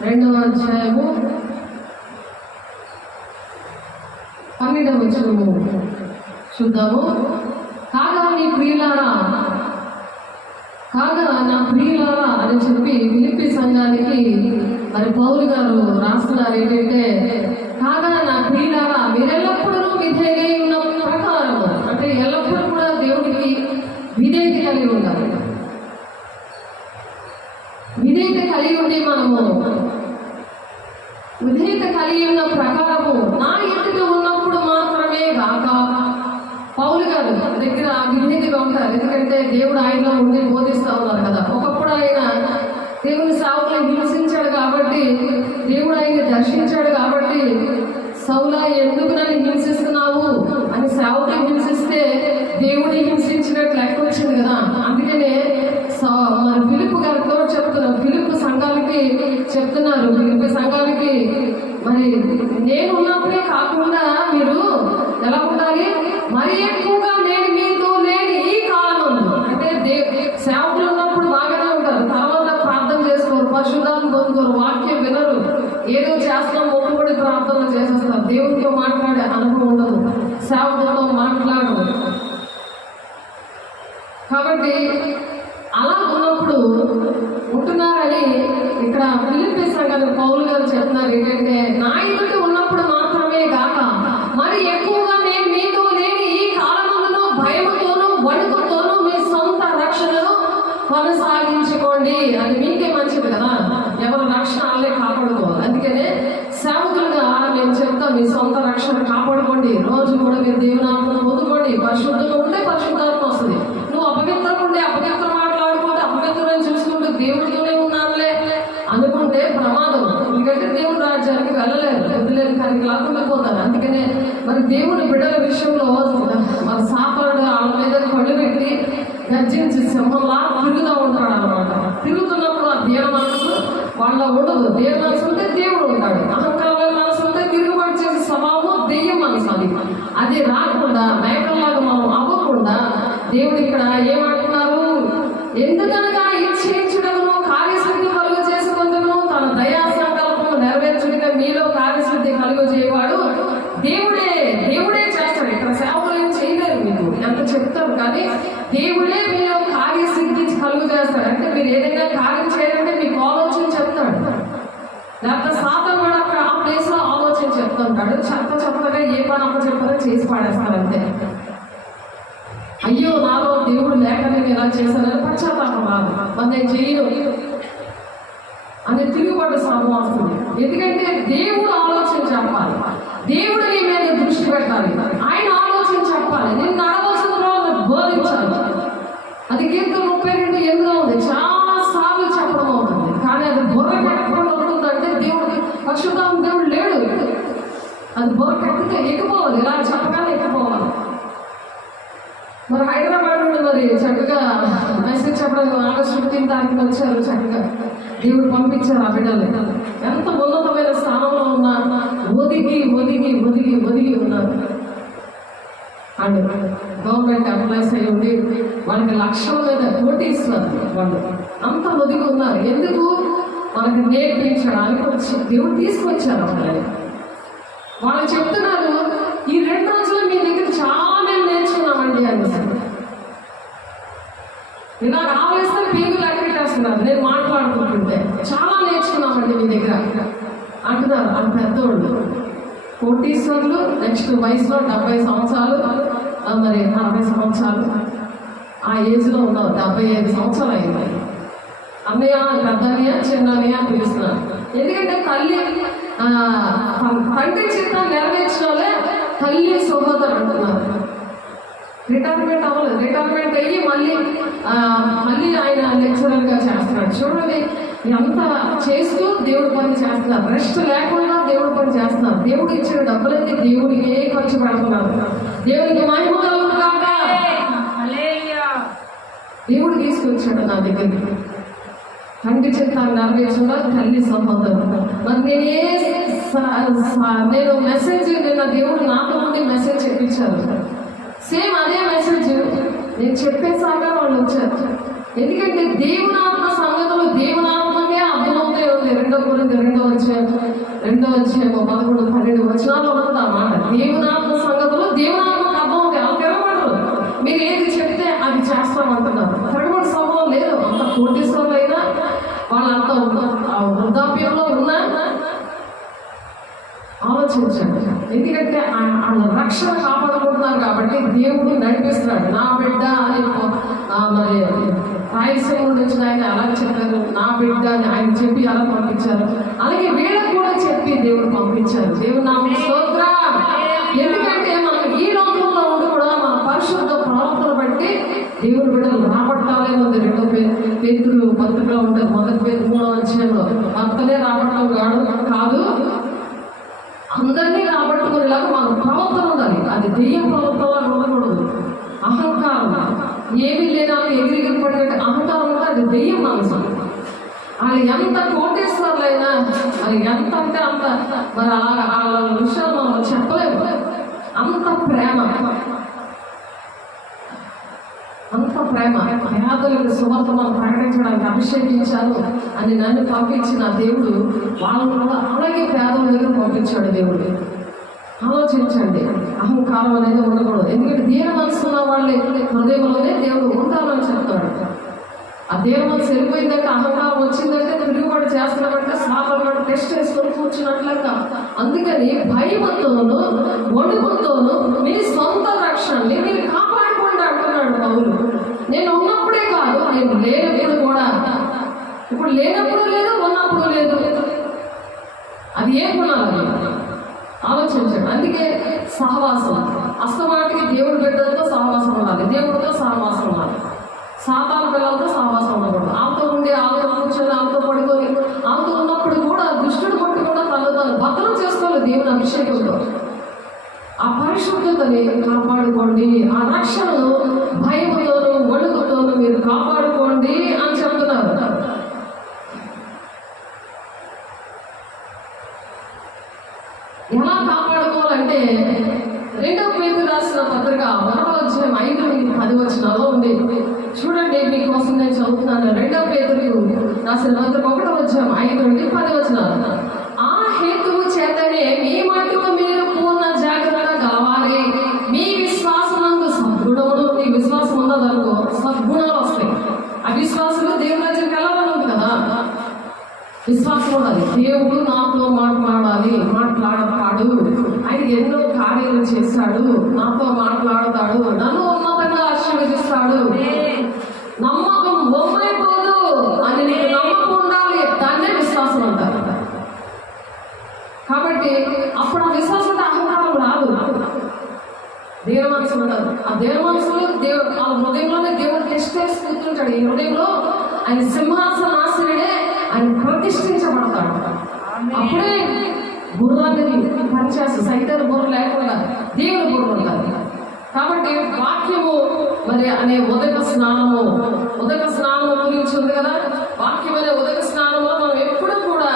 రెండవ అధ్యాయము 12వ వచనము చూద్దాము. కాగా నా ప్రియులారా అని చెప్పి ఫిలిప్పీ సంఘానికి మరి పౌలు గారు రాస్తున్నారు ఏంటంటే, కాగా నా ప్రియులారా మీరెల్లప్పుడూ విధేయై ఉన్న ప్రకారము, అంటే ఎల్లప్పుడూ కూడా దేవుడికి విధేయత కలిగి ఉండాలి. విధేయత కలిగి ఉండి మనము విధేయత కలిగి ఉన్న ప్రకారము నా ఎదుట ఉన్నప్పుడు మాత్రమే గాక. పౌలు గారు దగ్గర విధేయతగా ఉంటారు, ఎందుకంటే దేవుడు ఆయనలో ఉండి బోధిస్తూ ఉన్నారు కదా. ఒకప్పుడు ఆయన దేవుని సేవకులను హింసించాడు కాబట్టి, దేవుడు ఆయన్ని దర్శించాడు కాబట్టి, సౌలా ఎందుకు నన్ను హింసిస్తున్నావు అని సేవకులు హింసిస్తే దేవుడిని హింసించినట్లు లెక్క వచ్చింది కదా. అందుకనే మరి ఫిలిప్పు గారితో చెప్తున్నారు, ఫిలిప్పు సంఘాలకి చెప్తున్నారు, ఫిలిప్పు సంఘాలకి మరి నేను ఉన్నప్పుడే కాకుండా మీరు ఎలా ఉండాలి, మరి ఎక్కువగా నేను మీతో లేని ఈ కాలంలో, అంటే సేవకులు ఉన్నప్పుడు బాగానే ఉంటారు, తర్వాత ప్రార్థన చేసుకోరు, పరిశుద్ధాలను పొందుకోరు, వాక్యం వినరు, ఏదో చేస్తాం మొక్కుబడి ప్రార్థనలు చేసేస్తారు, దేవుడితో మాట్లాడే అనుభవం ఉండదు, సేవకులతో మాట్లాడరు. కాబట్టి అలా ఉన్నప్పుడు ఉంటున్నారని ఇక్కడ ఫిలిప్పీ సంఘానికి పౌలు గారు చెప్తున్నారు ఏంటంటే, నా ఎదుట ఉన్నప్పుడు మాత్రమే కాక మరి ఎక్కువగా నేను మీతో లేని ఈ కాలములను భయముతోనూ వణుకుతోనూ మీ సొంత రక్షణను కొనసాగించుకోండి. అది మీకే మంచిది కదా, ఎవరి రక్షణ వాళ్ళే కాపాడుకోవాలి. అందుకనే సేవకులుగా మేము చెప్తాం, మీ సొంత రక్షణ కాపాడుకోండి, రోజు కూడా మీరు దేవుని ఆత్మను పొందుకోండి, పరిశుద్ధంగా ఉంటే పరిశుద్ధాత్మ వస్తుంది. నువ్వు అపవిత్రంగా ఉండే అపవిత్రం మాట్లాడుకుంటే అపవిత్రం చూసుకుంటూ దేవుడితోనే ఉన్నానులే అనుకుంటే ప్రమాదం. ఎందుకంటే దేవుడు రాజ్యానికి వెళ్ళలేరు, వదిలేరు, కానీ లేకుండా పోతారు. అందుకనే మరి దేవుడి బిడ్డల విషయంలో మరి సాపాడు వాళ్ళ మీద కళ్ళు పెట్టి గర్జించి సింహంలా తిరుగుతూ ఉంటాడు అనమాట. తిరుగుతున్నప్పుడు ఆ దేవ మనసు వాళ్ళ ఉండదు. దేవ మనసు ఉంటే దేవుడు ఉంటాడు, అహంకారమైన మనసు ఉంటే తిరుగుబాటు చేసే స్వభావం దెయ్యం మనసు. అది రాకుండా మేకల్లాగా మనం అవ్వకుండా దేవుడు ఇక్కడ ఏమంటున్నారు, ఎందుకనగా ఇచ్చేయించడమును కార్యసిద్ధి కలుగ చేసుకుందును తన దయా సంకల్పము నెరవేర్చుడిగా మీలో కార్యసిద్ధి కలుగ చేయవాడు దేవుడే. దేవుడే చేస్తాడు. ఇక్కడ సేవలు ఏం చేయలేరు, మీకు ఎంత చెప్తారు, కానీ దేవుడే మీలో కార్యసిద్ధి కలుగు చేస్తాడు. అంటే మీరు ఏదైనా కార్యం చేయాలంటే మీకు ఆలోచన చెప్తాడు, లేకపోతే సాతాను కూడా అక్కడ ఆ ప్లేస్ లో ఆలోచన చెప్తుంటాడు. చెత్తగా ఏ పని అప్ప చెప్పారో చేసి పాడేస్తారు అంతే. అయ్యో నాలో దేవుడు లేక నేను ఎలా చేశానని పశ్చాత్తాపం రాదు, మరి నేను చేయను అని తిరుగుబాటు సాధన వస్తుంది. ఎందుకంటే దేవుడు ఆలోచన చెప్పాలి, దేవుడు నీ మీద దృష్టి పెట్టాలి, ఆయన ఆలోచన చెప్పాలి, నేను నడవలసిన బోధించాలి. అది కీర్తన 32:8 ఉంది, చాలా సార్లు చెప్పడం అవుతుంది, కానీ అది బుర్ర పెట్టకుండా ఉంటుందంటే దేవుడు పరిశుద్ధాత్మ దేవుడు లేడు. అది బుర్ర పెట్టితే ఎక్కిపోవాలి, ఇలా చెప్పగానే ఎక్కిపోవాలి. మరి హైదరాబాద్ నుండి మరి చక్కగా మెసేజ్ చెప్పడానికి ఆగస్టు 15 తారీఖున వచ్చారు, చక్కగా దేవుడు పంపించారు ఆ బిడ్డలు. ఎంత ఉన్నతమైన స్థానంలో ఉన్నా ఒదిగి ఒదిగి ఒదిగి ఒదిగి ఉన్నారు. అండ్ గవర్నమెంట్ ఎంప్లాయీస్ అయి ఉండి వాళ్ళకి లక్షల మీద కోటీశ్వరు, వాళ్ళు అంత ఒదిగి ఉన్నారు. ఎందుకు? మనకి నేర్పించడానికి వచ్చి దేవుడు తీసుకొచ్చారు. వాళ్ళు చెప్తున్నారు, ఈ 2 రోజులు మీ దగ్గర చాలా మేము నేర్చుకున్నామండి అనేసి. ఇలా ఆవేస్తే పీగులు అట్టిట్టేస్తున్నారు, నేను మాట్లాడుకుంటుంటే చాలా నేర్చుకున్నామండి మీ దగ్గర అంటున్నారు. ఆ పెద్దోళ్ళు కోటీశ్వర్లు, నెక్స్ట్ వయసులో 70 సంవత్సరాలు, మరి 40 సంవత్సరాలు ఆ ఏజ్లో ఉన్నారు. 75 సంవత్సరాలు అయింది. అన్నయ్య, పెద్దన్నయ్య, చిన్నన్నయ్య పిలుస్తున్నారు. ఎందుకంటే తండ్రి చిత్తాన్ని నెరవేర్చిన వాళ్ళే తల్లి సోదరుడు అంటున్నారు. రిటైర్మెంట్ అవ్వలేదు, రిటైర్మెంట్ అయ్యి మళ్ళీ ఆయన లెక్చరర్గా చేస్తున్నాడు. చూడండి, ఎంత చేస్తూ దేవుడి పని చేస్తున్నారు, రెస్ట్ లేకుండా దేవుడి పని చేస్తున్నారు. దేవుడు ఇచ్చిన డబ్బులన్నీ దేవుడికి ఖర్చు పెడుతున్నారు. దేవుడికి మహిమ కలుగును గాక. దేవుడు తీసుకొచ్చాడు నా దగ్గరికి, తండ్రి చిత్తాన్ని నెరవేర్చడం తల్లి సహోదరుడు. మరి నేను మెసేజ్ నిన్న దేవుడు నాతో నుండి మెసేజ్ చెప్పించారు. సేమ్ అదే మెసేజ్ నేను చెప్పేసాక వాళ్ళు వచ్చారు. ఎందుకంటే దేవునాత్మ సంగతులు దేవునాత్మకే అర్థమవుతాయి ఉంది. 2 కొరింథీ 2వ అధ్యాయం 11, 12 వచనాల్లో ఉంటుంది ఆ మాట. దేవునాత్మ సంగతులు దేవునాత్మకు అర్థమవుతాయి. వాళ్ళు తిరగబడరు. మీరు ఏది చెప్తే అది చేస్తామంటున్నారు. తిరగబడి స్వభావం లేదు. అంత కోటీశ్వరులు అయినా వాళ్ళంత వృద్ధాప్యంలో ఉన్నా ఆలోచించండి. ఎందుకంటే వాళ్ళ రక్షణ కాపాడుకుంటున్నారు కాబట్టి దేవుడు నడిపిస్తున్నాడు. నా బిడ్డ అని మరి రాయలసీమ నుండి వచ్చిన ఆయన అలా చెప్పారు, నా బిడ్డ అని ఆయన చెప్పి అలా పంపించారు. అలాగే వీళ్ళకు కూడా చెప్పి దేవుడు పంపించారు. దేవుడు నామ స్తోత్రం. ఎందుకంటే మనం ఈ లోకంలో ఉండి కూడా మన పరిశుద్ధ ప్రవర్తన బట్టి దేవుడు బిడ్డలు రాబట్టాలే ఉంది. 2 పేతురు పత్రికలో ఉంటుంది. 1 పేతురు 3వ అధ్యాయంలో భర్తలే రాబట్టడం కాదు, అందరినీ రాబట్టుకునేలాగా మన ప్రవర్తన ఉండాలి. అది దెయ్యం ప్రవర్తనలా ఉండకూడదు. అహంకారం, ఏమీ లేదా ఎగిరిగిరి పడినట్టు అహంకారం ఉంటే అది దెయ్యం మనసు. అది ఎంత కోటేశ్వర్లైనా మరి ఎంత అంటే అంత మరి ఆ విషయాలు మనం చెప్పలేము. అంత ప్రేమ, పేదలకు సువార్త మనం ప్రకటించడానికి అభిషేకించాను అని నన్ను పంపించిన దేవుడు వాళ్ళను కూడా అలాగే పేదల దగ్గర పంపించాడు దేవుడు. ఆలోచించండి, అహంకారం అనేది ఉండకూడదు. ఎందుకంటే దీన మనసు ఉన్న వాళ్ళే హృదయంలోనే దేవుడు ఉంటామని చెప్తాడు. ఆ దేవ మనసు వెళ్ళిపోయిందంటే, అహంకారం వచ్చిందంటే తిరుగుబాటు చేస్తున్నామంటే సాపడు టెస్ట్ వేసుకొని కూర్చున్నట్లుగా. అందుకని భయముతోను వణుకుతోను మీ సొంత రక్షణని మీరు కాపాడుకోండి అంటున్నాడు పౌలు. నేను ఉన్నప్పుడే కాదు, నేను లేనప్పుడు కూడా. ఇప్పుడు లేనప్పుడు లేదు, ఉన్నప్పుడు లేదు. అది ఏ గుణాలు ఆలోచించండి. అందుకే సహవాసం, అస్తమాటికి దేవుడి బిడ్డలతో సహవాసం ఉండాలి, దేవుడితో సహవాసం ఉండాలి. సాతాను పిల్లలతో సహవాసం ఉండకూడదు. ఆమెతో ఉండి ఆమెతో కూర్చొని ఆమెతో పడుకొని ఆమెతో ఉన్నప్పుడు కూడా దుష్టుడు పట్టుకుండా తను భద్రం చేసుకోవాలి. దేవుని అభిషేకంలో ఆ పరిశుద్ధతని కాపాడుకోండి. ఆ రక్షణను భయముతోను వణుకుతోను మీరు కాపాడుకోండి అని చెప్తున్నారు. ఎలా కాపాడుకోవాలంటే 2వ పేతురు రాసిన పత్రిక 1వ అధ్యాయం 5 నుండి 10 వచనాల్లో ఉంది. చూడండి, మీకోసం నేను చదువుతున్నాను. 2వ పేతురు రాసిన పత్రిక 1వ అధ్యాయం 5 నుండి 10 వచనాలు. ఆ హేతువు చేతనే మీ మట్టుకు మీరు పూర్ణ జాగ్రత్త గలవారే. మీ విశ్వాసమందు సద్గుణములు, మీ విశ్వాసం ఉన్నదనుకో సద్గుణాలు వస్తాయి. అవిశ్వాసంలో దేవుని రాజ్యం కలవాలని ఉంది కదా. విశ్వాసం ఉండాలి. దేవుడు నాతో మాట్లాడతాడు, ఆయన ఎన్నో కార్యాలు చేశాడు, నాతో మాట్లాడతాడు, నన్ను ఉన్నతంగా ఆశీర్వదిస్తాడు. నమ్మకం బొమ్మైపోదు అని నీకు నమ్మకం ఉండాలి. దాన్నే విశ్వాసం అంటారు. కాబట్టి అప్పుడు ఆ విశ్వాసం అంటే అహంకారం రాదు, దేవ మనసు ఉంటారు. ఆ దేవ మనసులో ఆ హృదయంలోనే దేవుడు టెస్ట్ వేసి కూర్చుంటాడు. ఈ హృదయంలో ఆయన సింహాసనాశ్రయుడే ఆయన ప్రతిష్ఠించబడతాడు. అప్పుడే గుర్రాన్ని పనిచేస్తుంది. సైతం బుర్ర లేకుండా దేవుని బుర్ర ఉంటారు. కాబట్టి వాక్యము మరి అనే ఉదక స్నానము గురించి ఉంది కదా. వాక్యం అనే ఉదక స్నానంలో మనం ఎప్పుడు కూడా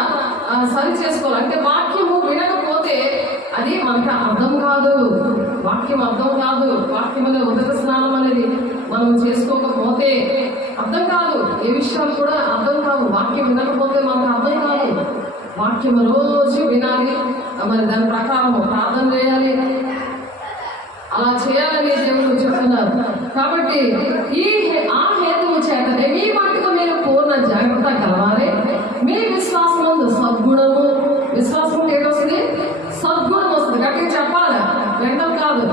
సరి చేసుకోవాలి. అంటే వాక్యము వినకపోతే అది మనకి అర్థం కాదు. వాక్యం అర్థం కాదు. వాక్యం అనే ఉదక స్నానం అనేది మనం చేసుకోకపోతే అర్థం కాదు. ఏ విషయాలు కూడా అర్థం కాదు. వాక్యం వినకపోతే మనకు అర్థం కాదు. వాక్యం రోజు వినాలి, మరి దాని ప్రకారం ప్రార్థన చేయాలి. అలా చేయాలని దేవుడు చెప్తున్నారు. కాబట్టి ఆ హేతువు చేతనే మీ మట్టుకు మీరు పూర్ణ జాగ్రత్త కలవారే. మీ విశ్వాసమందు సద్గుణము, విశ్వాసం ఏదొస్తుంది? సద్గుణం వస్తుంది. గట్టిగా చెప్పాలి, వెంటనే కాదు.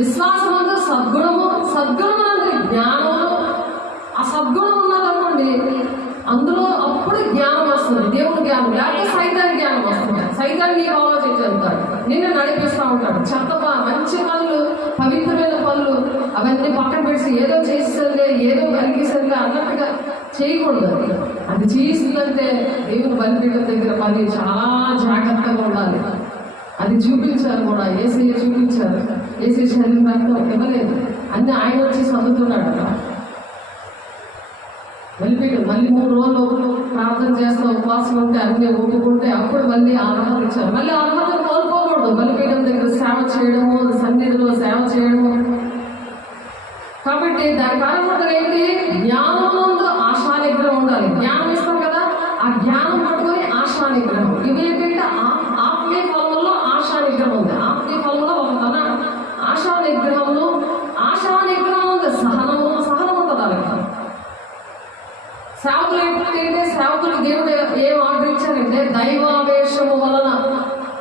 విశ్వాసమందు సద్గుణము, సద్గుణం జ్ఞానము. ఆ సద్గుణం ఉన్నదనుకోండి, అందులో అప్పుడు జ్ఞానం వస్తుంది. దేవుని జ్ఞానం లేకపోతే సైతాన్ జ్ఞానం వస్తుంది. సైతాన్ నీకు ఆలోచించుతాడు, నిన్ను నడిపిస్తూ ఉంటాడు. మంచి పనులు, పవిత్రమైన పనులు అవన్నీ పక్కన పెట్టి ఏదో చేసేసరిగా ఏదో కలిగేసరిగా అన్నట్టుగా చేయకూడదు. అది చేసిందంటే దేవుని బలిపీఠం దగ్గర పని చాలా జాగ్రత్తగా ఉండాలి. అది చూపించారు కూడా, ఏసయ్య చూపించారు. ఏసయ్య శరీరం రక్తం ఇవ్వలేదు, అన్నీ ఆయన వచ్చి చదువుతున్నాడు. బలిపీఠం మళ్ళీ 3 రోజులు ప్రార్థన చేస్తా, ఉపవాసం ఉంటే అన్ని ఒప్పుకుంటే అప్పుడు మళ్ళీ ఆరాధన ఇచ్చారు. మళ్ళీ ఆరాధన కోల్పోకూడదు. బలిపీఠం దగ్గర సేవ చేయడము, సన్నిధిలో సేవ చేయడము, కాబట్టి దాని కారణం ఏంటి? జ్ఞానమునందు ఆశా నిగ్రహం ఉండాలి. జ్ఞానం ఇస్తాం కదా, ఆ జ్ఞానం పట్టుకొని ఆశా నిగ్రహం. ఇవి ఏంటంటే ఆత్మీయ ఫలములో ఆశా నిగ్రహం ఉంది. ఆత్మీయ ఫలములో ఒక తన ఆశా నిగ్రహములు, ఆశా నిగ్రహం ఉంది, సహనం ఉంటుంది అలాగే. సేవకులు ఏంటంటే సేవకులు దేవుడు ఏం ఆర్డర్ ఇచ్చారంటే దైవావేశము వలన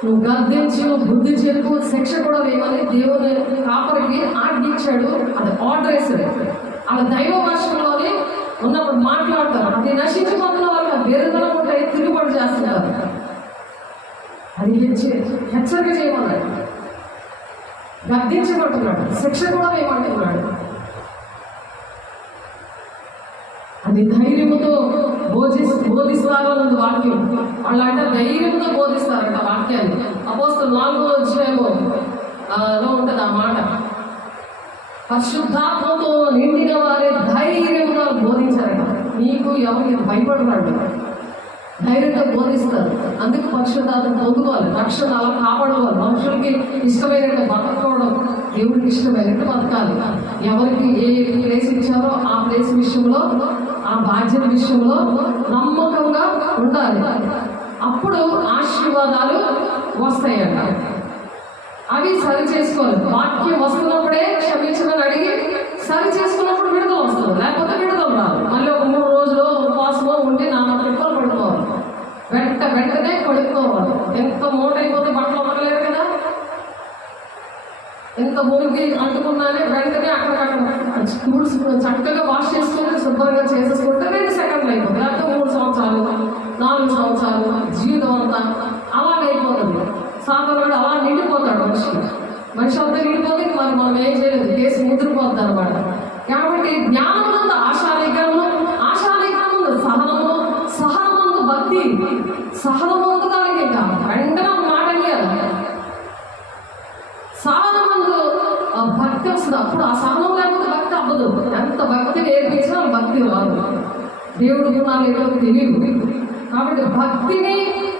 నువ్వు గద్దించు, బుద్ధి చెప్పు, శిక్ష కూడా వేయమని దేవుని కాపరికి ఆజ్ఞించాడు. అది ఆర్డర్ వేసాడు. అలా దైవ భాషలోనే ఉన్నప్పుడు మాట్లాడతారు. అది నశించిపోతున్న వాళ్ళకి వేరుదల ఉంటాయి, తిరుగుబాటు చేస్తున్నారు. అది హెచ్చరిక చేయమన్నాడు, గద్దించబడుతున్నాడు, శిక్ష కూడా వేయమంటున్నాడు. అది ధైర్యముతో బోధిస్తారన్నది వాక్యం. వాళ్ళంటే ధైర్యంతో బోధిస్తారంట వాక్యాన్ని. అపోస్తలుల 4వ అధ్యాయంలో ఉంటుంది ఆ మాట. పరిశుద్ధాత్మతో నిండిన వారే ధైర్యంగా బోధించారట. నీకు ఎవరికి భయపడరాడు, ధైర్యంగా బోధిస్తారు. అందుకు పరిశుద్ధాత్మ పొందుకోవాలి, రక్షణ అలా కాపాడుకోవాలి. మనుషులకి ఇష్టమైనట్టు బతకపోవడం, దేవుడికి ఇష్టమైనట్టు బతకాలి. ఎవరికి ఏ ప్లేస్ ఇచ్చారో ఆ ప్లేస్ విషయంలో, ఆ బాధ్యత విషయంలో నమ్మకంగా ఉండాలి. అప్పుడు ఆశీర్వాదాలు వస్తాయంట. అవి సరి చేసుకోవాలి. వాక్యం వస్తున్నప్పుడే క్షమించమని అడిగి సరి చేసుకున్నప్పుడు విడుదల వస్తుంది, లేకపోతే విడుదల రాదు. మళ్ళీ ఒక 3 రోజులు ఉపవాసమో ఉండి నాన్న పెట్టుకొని పడుకోవాలి. వెంటనే పడుకోవాలి. ఎంత మూట అయిపోతే బట్టలు అమ్మలేరు కదా, ఎంత మురికి అంటుకున్నానే వెంటనే అక్కడికక్కడ చక్కగా వాష్ చేసుకుని శుభ్రంగా చేసేసుకుంటే 2 సెకండ్లు అయిపోతుంది. లేకపోతే 3 సంవత్సరాలు 4 సంవత్సరాలు జీవితం అంతా అలాగైపోతుంది. సాధారణంగా అలా నిండిపోతాడు మనిషి అంతా నిండిపోతే మరి మనం ఏం చేయలేదు, కేసు ముద్రపోద్ది అనమాట. కాబట్టి జ్ఞానమునందు ఆశా నిగ్రహము, ఆశా నిగ్రహము సహనము, సహనమందు భక్తి, సహనమందు కలిగి వెంటనే మాట లేదు. సహనమందు భక్తి వస్తుంది. అప్పుడు ఆ సహనం లేకపోతే భక్తి అవ్వదు. ఎంత భక్తి నేర్పించినా భక్తి రాదు. దేవుడు గుణాలు ఏదో తెలియదు. కాబట్టి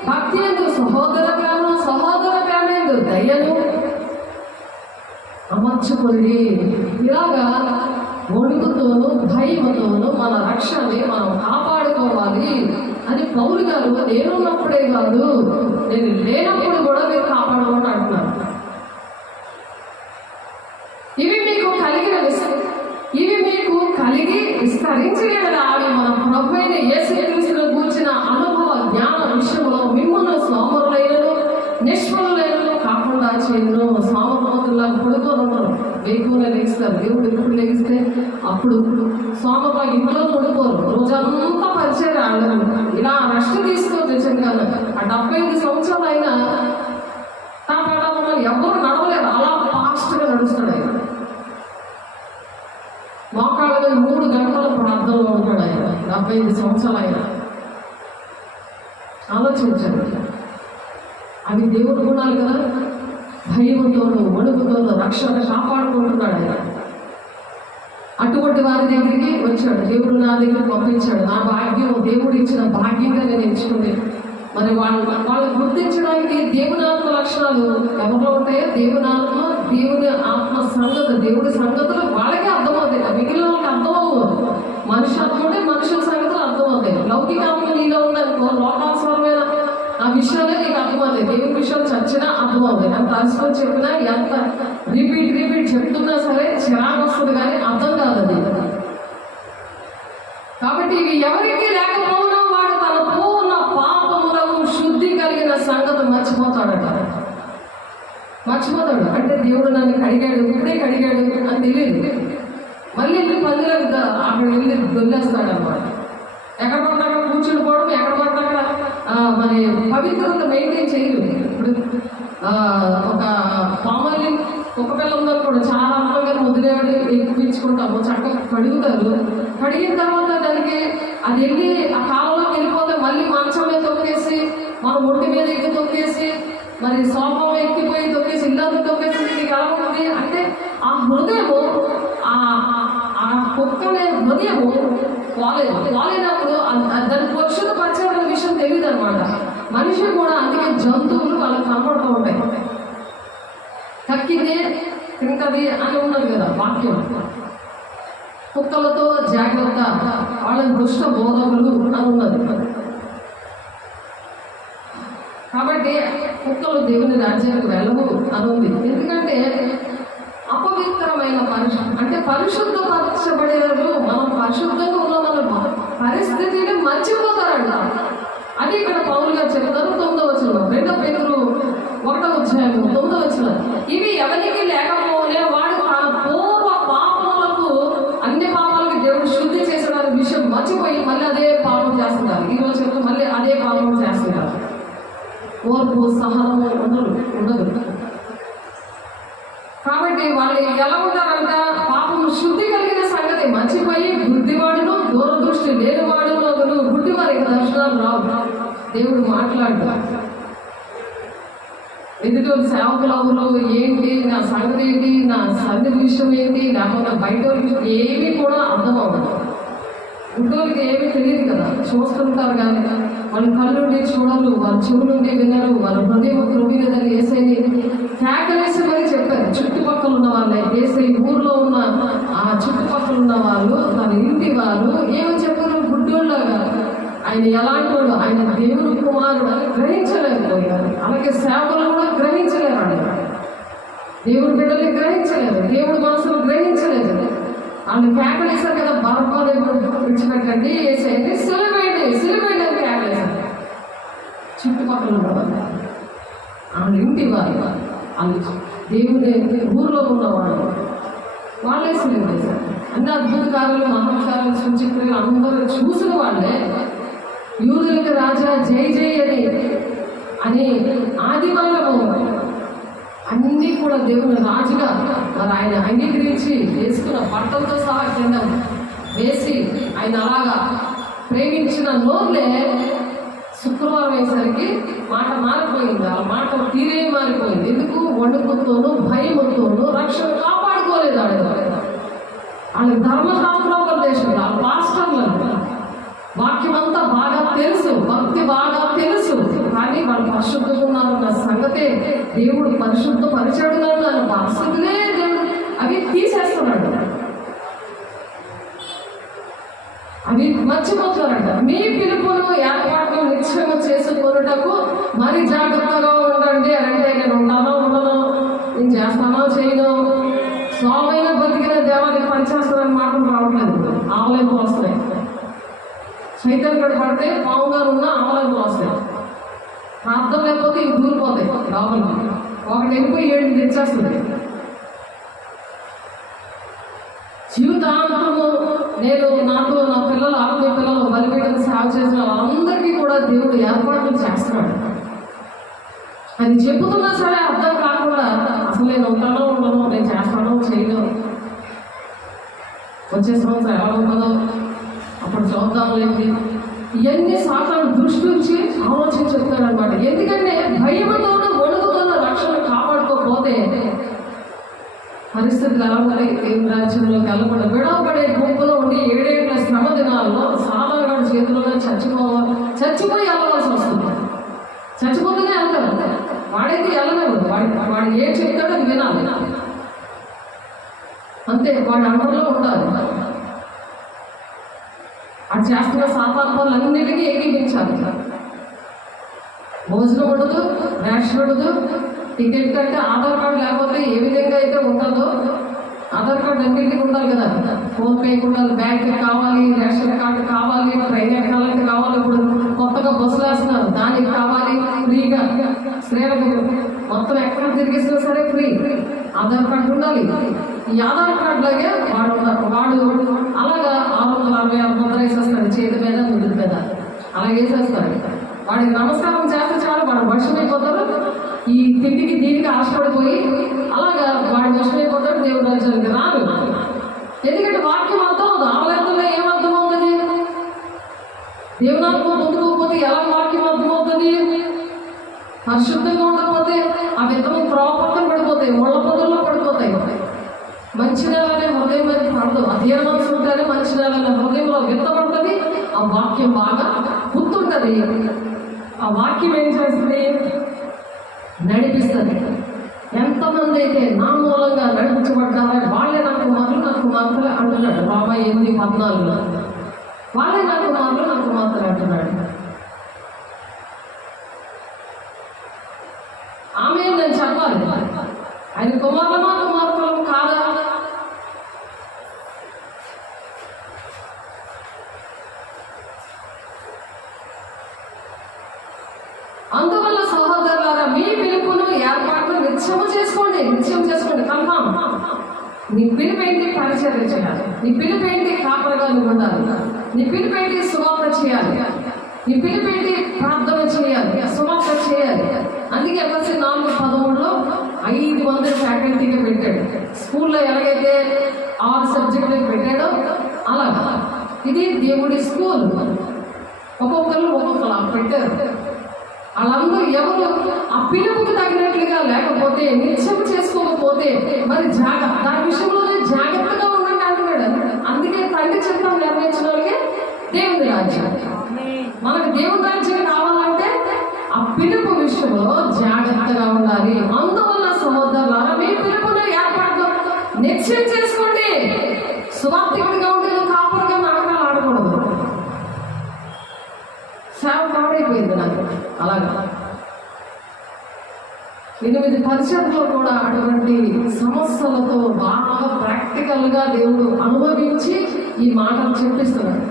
భక్తి ఎందుకు సహోదర ప్రేమ ఎందుకు దయను అమర్చుకొని ఇలాగా వణుకుతోనూ భయముతోనూ మన రక్షణని మనం కాపాడుకోవాలి అని పౌలు గారు నేనున్నప్పుడే కాదు, నేను లేనప్పుడు కూడా మీరు కాపాడమని అంటున్నారు. ఇవి మీకు కలిగి విస్తరించిన అవి మన ప్రభు అయిన యేసుక్రీస్తును గూర్చిన అనుభవ జ్ఞాన విషయంలో మిమ్మల్ని సోమరులైనను నిష్ఫలులైనను కాకుండా చేయను. సోమపోతుల్లా పడుకోనున్నారు, వేకునే లేస్తారు. దేవుడు ఎప్పుడు లేగిస్తే అప్పుడు సోమపా ఇంట్లో పడుకోరు. రోజంతా పరిచయం ఆడరు. ఇలా రెస్ట్ తీసుకోవచ్చు. నిజంగా ఆ 75 సంవత్సరాలు అయినా ఎవరు నడవలేరు, అలా ఫాస్ట్గా నడుస్తాడు ఆయన. మోకాళ్ళ 3 గంటల ప్రార్థనలో ఉంటాడు ఆయన. 75 సంవత్సరాలు ఆయన. ఆలోచించండి, అవి దేవుడు గుణాలు కదా. భయముతోనూ వణుకుతోనూ రక్షణ కాపాడుకుంటున్నాడు ఆయన. అటువంటి వారి దగ్గరికి వచ్చాడు. దేవుడు నా దగ్గర పంపించాడు. నా భాగ్యం, దేవుడు ఇచ్చిన భాగ్యంగా నేను ఎంచుకుంది. మరి వాళ్ళు గుర్తించడానికి దేవుని ఆత్మ లక్షణాలు ఎవరిలో ఉంటాయో, దేవుని ఆత్మ, దేవుని ఆత్మ సంగతి, దేవుడి సంగతులు వాళ్ళకే అర్థమవుతాయి. మిగిలిన వాళ్ళకి అర్థమవుతుంది. మనిషి ఆత్మ ఉంటే మనుషుల సంగతులు అర్థమవుతాయి. లౌకిక ఆత్మ నీలో ఉందనుకో, లోకాస్వరమైన ఆ విషయాలే నీకు అర్థమవుతాయి. దేవుని విషయాలు చచ్చినా అర్థమవుతాయి. ఎంత అలసిపోయి చెప్పినా, ఎంత రిపీట్ చెప్తున్నా సరే చిరాకు వస్తుంది, కానీ అర్థం కాదు అది. కాబట్టి ఇవి ఎవరికి లేకపోవడం వాడు తన పూర్ణ పాపములకు శుద్ధి కలిగిన సంగతి మర్చిపోతాడు. అంటే దేవుడు నన్ను కడిగాడు, ఇప్పుడే కడిగాడు అని తెలియదు. మళ్ళీ వెళ్ళి పందులకు అక్కడ వెళ్ళి దొల్లేస్తాడు అన్నమాట. ఎక్కడ పడితే అక్కడ కూర్చుని పోవడం, ఎక్కడ పడితే అక్కడ మరి పవిత్రత మెయింటైన్ చేయదు. ఇప్పుడు ఒక మామూలు కుక్క పిల్ల ఉందనుకోండి, చాలా అందంగా ముద్రేవాడు ఎక్కించుకుంటాము, చక్కగా కడుగుతారు. కడిగిన తర్వాత దానికి అది వెళ్ళి ఆ కాలంలోకి వెళ్ళిపోతే మళ్ళీ మంచం మీద తొక్కేసి, మన ఒంటి మీద ఎక్కి తొక్కేసి, మరి సోఫా ఎక్కిపోయి తొక్కేసి, ఇల్లంతా తొక్కేసి నీకు ఎలా ఉంటుంది అంటే ఆ హృదయము, ఆ కుక్కనే హృదయము వాలేనప్పుడు దాని పక్షులు పరిచయాల విషయం తెలియదు అనమాట. మనిషి కూడా అందుకే జంతువులు వాళ్ళకి కనబడుతూ ఉంటాయి. కక్కితే తింటది అని ఉన్నది కదా వాక్యం. కుక్కలతో జాగ్రత్త, వాళ్ళని దుష్ట బోధకులు అని ఉన్నది. కాబట్టి కుక్కలు దేవుని రాజ్యానికి వెళ్ళవు అని ఉంది. ఎందుకంటే అపవిత్రమైన అంటే పరిశుద్ధపరచబడేవారు, మనం పరిశుద్ధంగా ఉన్న మన పరిస్థితిని మర్చిపోతారంట. అది ఇక్కడ పౌలు గారు చెప్తారు 9వ వచనం, 2 పేతురు 1వ అధ్యాయం 9వ వచనం. ఇవి ఎవరికి లేకపోతే వాడు తన పూర్వ పాపములకు, అన్ని పాపాలకి దేవుడు శుద్ధి చేసిన విషయం మర్చిపోయి మళ్ళీ అదే పాపం చేస్తున్నారు. ఈ రోజు చెప్తే మళ్ళీ అదే పాపం చేస్తున్నారు. ఓర్పు సహనము ఉండదు. కాబట్టి వాళ్ళు ఎలా ఉంటారంట, పాపము శుద్ధి కలిగిన సంగతి మర్చిపోయి బుద్ధివాడును దూరదృష్టి లేనివాడును గుడ్డి వారికి దర్శనాలు రావు. దేవుడు మాట్లాడతాడు. ఎదుటి సేవకులు ఏంటి, నా సంగతి ఏంటి, నా సంధి విషయం ఏంటి, లేకపోతే బయట ఏమీ కూడా అర్థం అవ్వదు. గుడ్డోళ్ళకి ఏమీ తెలియదు కదా, చూస్తుంటారు కానీ వాళ్ళ కళ్ళుండి చూడరు, వాళ్ళ చెవులుండి వినరు, వాళ్ళ హృదయం కృమిదని ఏసైని కేకలేసి మరి చెప్పారు. చుట్టుపక్కల ఉన్న వాళ్ళే, ఏసై ఊర్లో ఉన్న ఆ చుట్టుపక్కల ఉన్న వాళ్ళు, వాళ్ళ ఇంటి వాళ్ళు ఏమని చెప్పారు, గుడ్డోళ్ళగా ఆయన ఎలాంటి వాడు, ఆయన దేవుడు కుమారుడు అని గ్రహించలేకపోయారు. అలాగే సేవలు కూడా గ్రహించలేరు, దేవుడి బిడ్డల్ని గ్రహించలేదు, దేవుడి మనసును గ్రహించలేదు. వాళ్ళు కేకలేసారు కదా, బర్బాదే విడిచిపెట్టండి, వేసేయండి, సిలివేయండి అని కేకలేసారు. చుట్టుపక్కల ఉన్నవాళ్ళు, వాళ్ళ ఇంటి వాళ్ళు, వాళ్ళు దేవుని ఊర్లో ఉన్నవాళ్ళు, వాళ్ళే సిలివేశారు. అన్ని అద్భుత కార్యాలు, మహాకార్యాలు, సూచక్రియలు అందరూ చూసిన వాళ్ళే యూదులకు రాజా జై జై అని ఆదివారము అన్నీ కూడా దేవుని రాజుగా మరి ఆయన అంగీకరించి వేసుకున్న బట్టలతో సహా కింద వేసి ఆయన అలాగా ప్రేమించిన నోర్లే శుక్రవారం అయ్యేసరికి మాట మారిపోయింది. ఆ మాట తీరే మారిపోయింది. ఎందుకు? వణుకుతోనూ భయముతోనూ రక్షణ కాపాడుకోలేదు. వాళ్ళ ధర్మశాస్త్రోపదేశం, ఆ పాస్టర్లు వాక్యం అంతా బాగా తెలుసు, భక్తి బాగా తెలుసు, కానీ వాళ్ళు పరిశుద్ధంగా ఉన్నారన్న సంగతే దేవుడు పరిశుద్ధ పరిచయం అన్న పరిస్థితులే దేవుడు అవి తీసేస్తున్నాడు. అవి మర్చిపోతున్నారంట. మీ పిలుపును ఏర్పాట్లు నిశ్చయం చేసుకొనుటకు మరి జాగ్రత్తగా ఉండండి అని అంటే, నేను ఉంటానో ఉండను, నేను చేస్తానో చేయను, స్వామైన బతికిన దేవానికి పనిచేస్తానని మాటలు రావట్లేదు. ఆవలింపులు వస్తాయి. చైతన్య పడితే పావుగా ఉన్న ఆవలింపులు వస్తాయి. ప్రార్థన లేకపోతే ఇవి దూరిపోతాయి లోపలికి. ఒకటి వెళ్ళిపోయి 7 తెచ్చేస్తుంది. జీవితాంతము నేను నాతో నా పిల్లలు, ఆత్మీయ పిల్లలు, బలిపీఠం సేవ చేసిన వాళ్ళందరికీ కూడా దేవుడు ఏర్పాట్లు చేస్తున్నాడు. అది చెబుతున్నా సరే అర్థం కాకుండా అసలు నేను ఉంటానో ఉండను, నేను చేస్తానో చేయను, వచ్చే సంవత్సరం ఎలా ఉంటుందో అప్పుడు చూద్దాం లేదు, ఇవన్నీ సాతాను దృష్టి నుంచి ఆలోచన చెప్తాడు అనమాట. ఎందుకంటే భయముతోనూ వణుకుతోనూ రక్షణ కాపాడుకోకపోతే పరిస్థితులు ఎలా ఉన్నాయి, దేవుని రాజ్యంలోకి వెళ్ళకుండా విడవబడే గుంపులో ఉండి 7 ఏళ్ల శ్రమ దినాల్లో సాధారణ చేతుల్లో చచ్చిపోయి వెళ్ళవలసి వస్తుంది. చచ్చిపోతేనే వెళ్తారు. వాడైతే వెళ్ళలేదు. వాడు ఏం చెప్తాడో అది వినాలి అంతే. వాడి అండర్లో ఉండాలి. అది చేస్తున్న సాతాపాలన్నిటికీ ఏకీపించాలి. భోజనం ఉండదు, రేషన్ ఉండదు, టికెట్ అంటే ఆధార్ కార్డు లేకపోతే ఏ విధంగా అయితే ఉంటుందో, ఆధార్ కార్డు అన్నింటికి ఉండాలి కదా. ఫోన్పేకి ఉండాలి, బ్యాంక్ కావాలి, రేషన్ కార్డు కావాలి, ట్రైన్ ఎక్కాలంటే కావాలి. ఇప్పుడు కొత్తగా బస్సులు వేస్తున్నారు, దానికి కావాలి ఫ్రీగా. స్త్రీలకు మొత్తం ఎక్కడ తిరిగేసినా సరే ఫ్రీ. ఆధార్ కార్డు ఉండాలి. ఈ ఆధార్ కార్డు లాగే వాడు అలాగా 666 వేసేస్తాడు చేతి మీద, ముందు మీద అలా వేసేస్తాడు. వాడికి నమస్కారం చేస్తే చాలు వాడు వర్షమైపోతాడు. ఈ తిండికి దీనికి ఆశపడిపోయి అలాగా వాడు వర్షమైపోతాడు. దేవుడు రాజ్యానికి రాదు. ఎందుకంటే వాక్యం అర్థం అవుతుంది. ఆవలెంతలో ఏమర్థం అవుతుంది? దేవునాత్మ పొందుకోకపోతే ఎలా వాక్యం అర్థమవుతుంది? పరిశుద్ధంగా ఉండకపోతే ఆ విత్తనం త్రోవ పక్కన పడిపోతాయి, ముళ్ళ పొదల్లో పడిపోతాయి. మంచి నెలనే హృదయం మీద పడదు. అధీన మనసు ఉంటేనే మంచి నెలనే హృదయంలో విత్తపడుతుంది. ఆ వాక్యం బాగా గుర్తుంటుంది. ఆ వాక్యం ఏం చేస్తుంది? నడిపిస్తుంది. ఎంతమంది అయితే నా మూలంగా నడిపించబడ్డారా వాళ్ళే నా కుమార్తెలు అంటున్నాడు. రాబోయే 8:14 వాళ్ళే నా కుమార్తెలు అంటున్నాడు. ఆమె నేను చెప్పాలి, ఆయన కుమార్తెలు కాదా? అందువల్ల సహోదరులారా, మీ పిలుపును ఏర్పాట్లు నిత్యం చేసుకోండి. కన్ఫామ్. నీ పిలుపు ఏంటి? పరిచర్య చేయాలి. నీ పిలుపు ఏంటి? కాపరిగా నువ్వు ఉండాలి. నీ పిలుపు ఏంటి? సువార్త చేయాలి. నీ పిలుపు ఏంటి? ప్రార్థన చేయాలి, సువార్త చేయాలి. అందుకే ఎఫ్ఎస్సి 4:13 500 ఫ్యాకల్టీగా పెట్టాడు. స్కూల్లో ఎలాగైతే 6 సబ్జెక్టులకు పెట్టాడో అలా ఇది దేవుడి స్కూల్. ఒక్కొక్కరు పెట్టారు. వాళ్ళందరూ ఎవరు ఆ పిలుపుకి తగినట్లుగా లేకపోతే, నిత్యం చేసుకోకపోతే మరి దాని విషయంలోనే జాగ్రత్తగా ఉండండి అంటున్నాడు. అందుకే తండ్రి చిత్తం నెరవేర్చిన వాళ్ళకి దేవుని రాజ్యం. మనకు దేవుని రాజ్యం కావాలంటే ఆ పిలుపు విషయంలో జాగ్రత్తగా ఉండాలి. అందువల్ల సహోదరులారా, మీ పిలుపును ఏర్పాటు నిత్యం చేసుకోండి. సువార్తికుడిగా ఉండి కాపురుగా నాటకాలు ఆడకూడదు. సేవ పాడైపోయింది నాకు అలాగా. 8 పరిచయంలో కూడా అటువంటి సమస్యలతో బాగా ప్రాక్టికల్ గా దేవుడు అనుభవించి ఈ మాటలు చెప్పిస్తున్నాడు.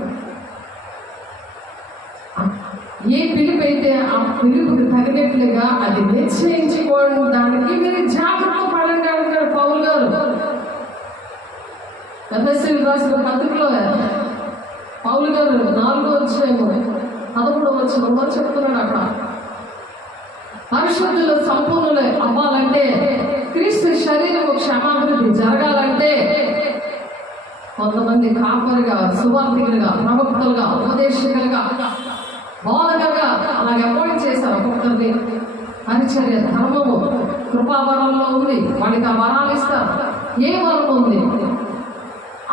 ఏ పిలుపు అయితే ఆ పిలుపుకి తగినట్లుగా అది నిశ్చయించుకోవడానికి మీరు జాగ్రత్త పడండి అంటాడు పౌలు గారు. ఎఫెసీయులకు రాసిన పత్రికలో పౌలు గారు 4:13 చెప్తున్నాడు. అక్కడ పరిశుద్ధులు సంపూర్ణులై అవ్వాలంటే, క్రీస్తు శరీరము క్షమాభివృద్ధి జరగాలంటే కొంతమంది కాపరిగా, సువార్తికులుగా, ప్రవక్తలుగా, ఉపదేశకులుగా, బోధకులుగా అలాగే అపాయింట్ చేశారు. ఒక్కొక్కరిని పరిచర్య ధర్మము కృపావరంలో ఉంది. వాడికి ఆ వరాలు ఇస్తారు. ఏ వరం ఉంది?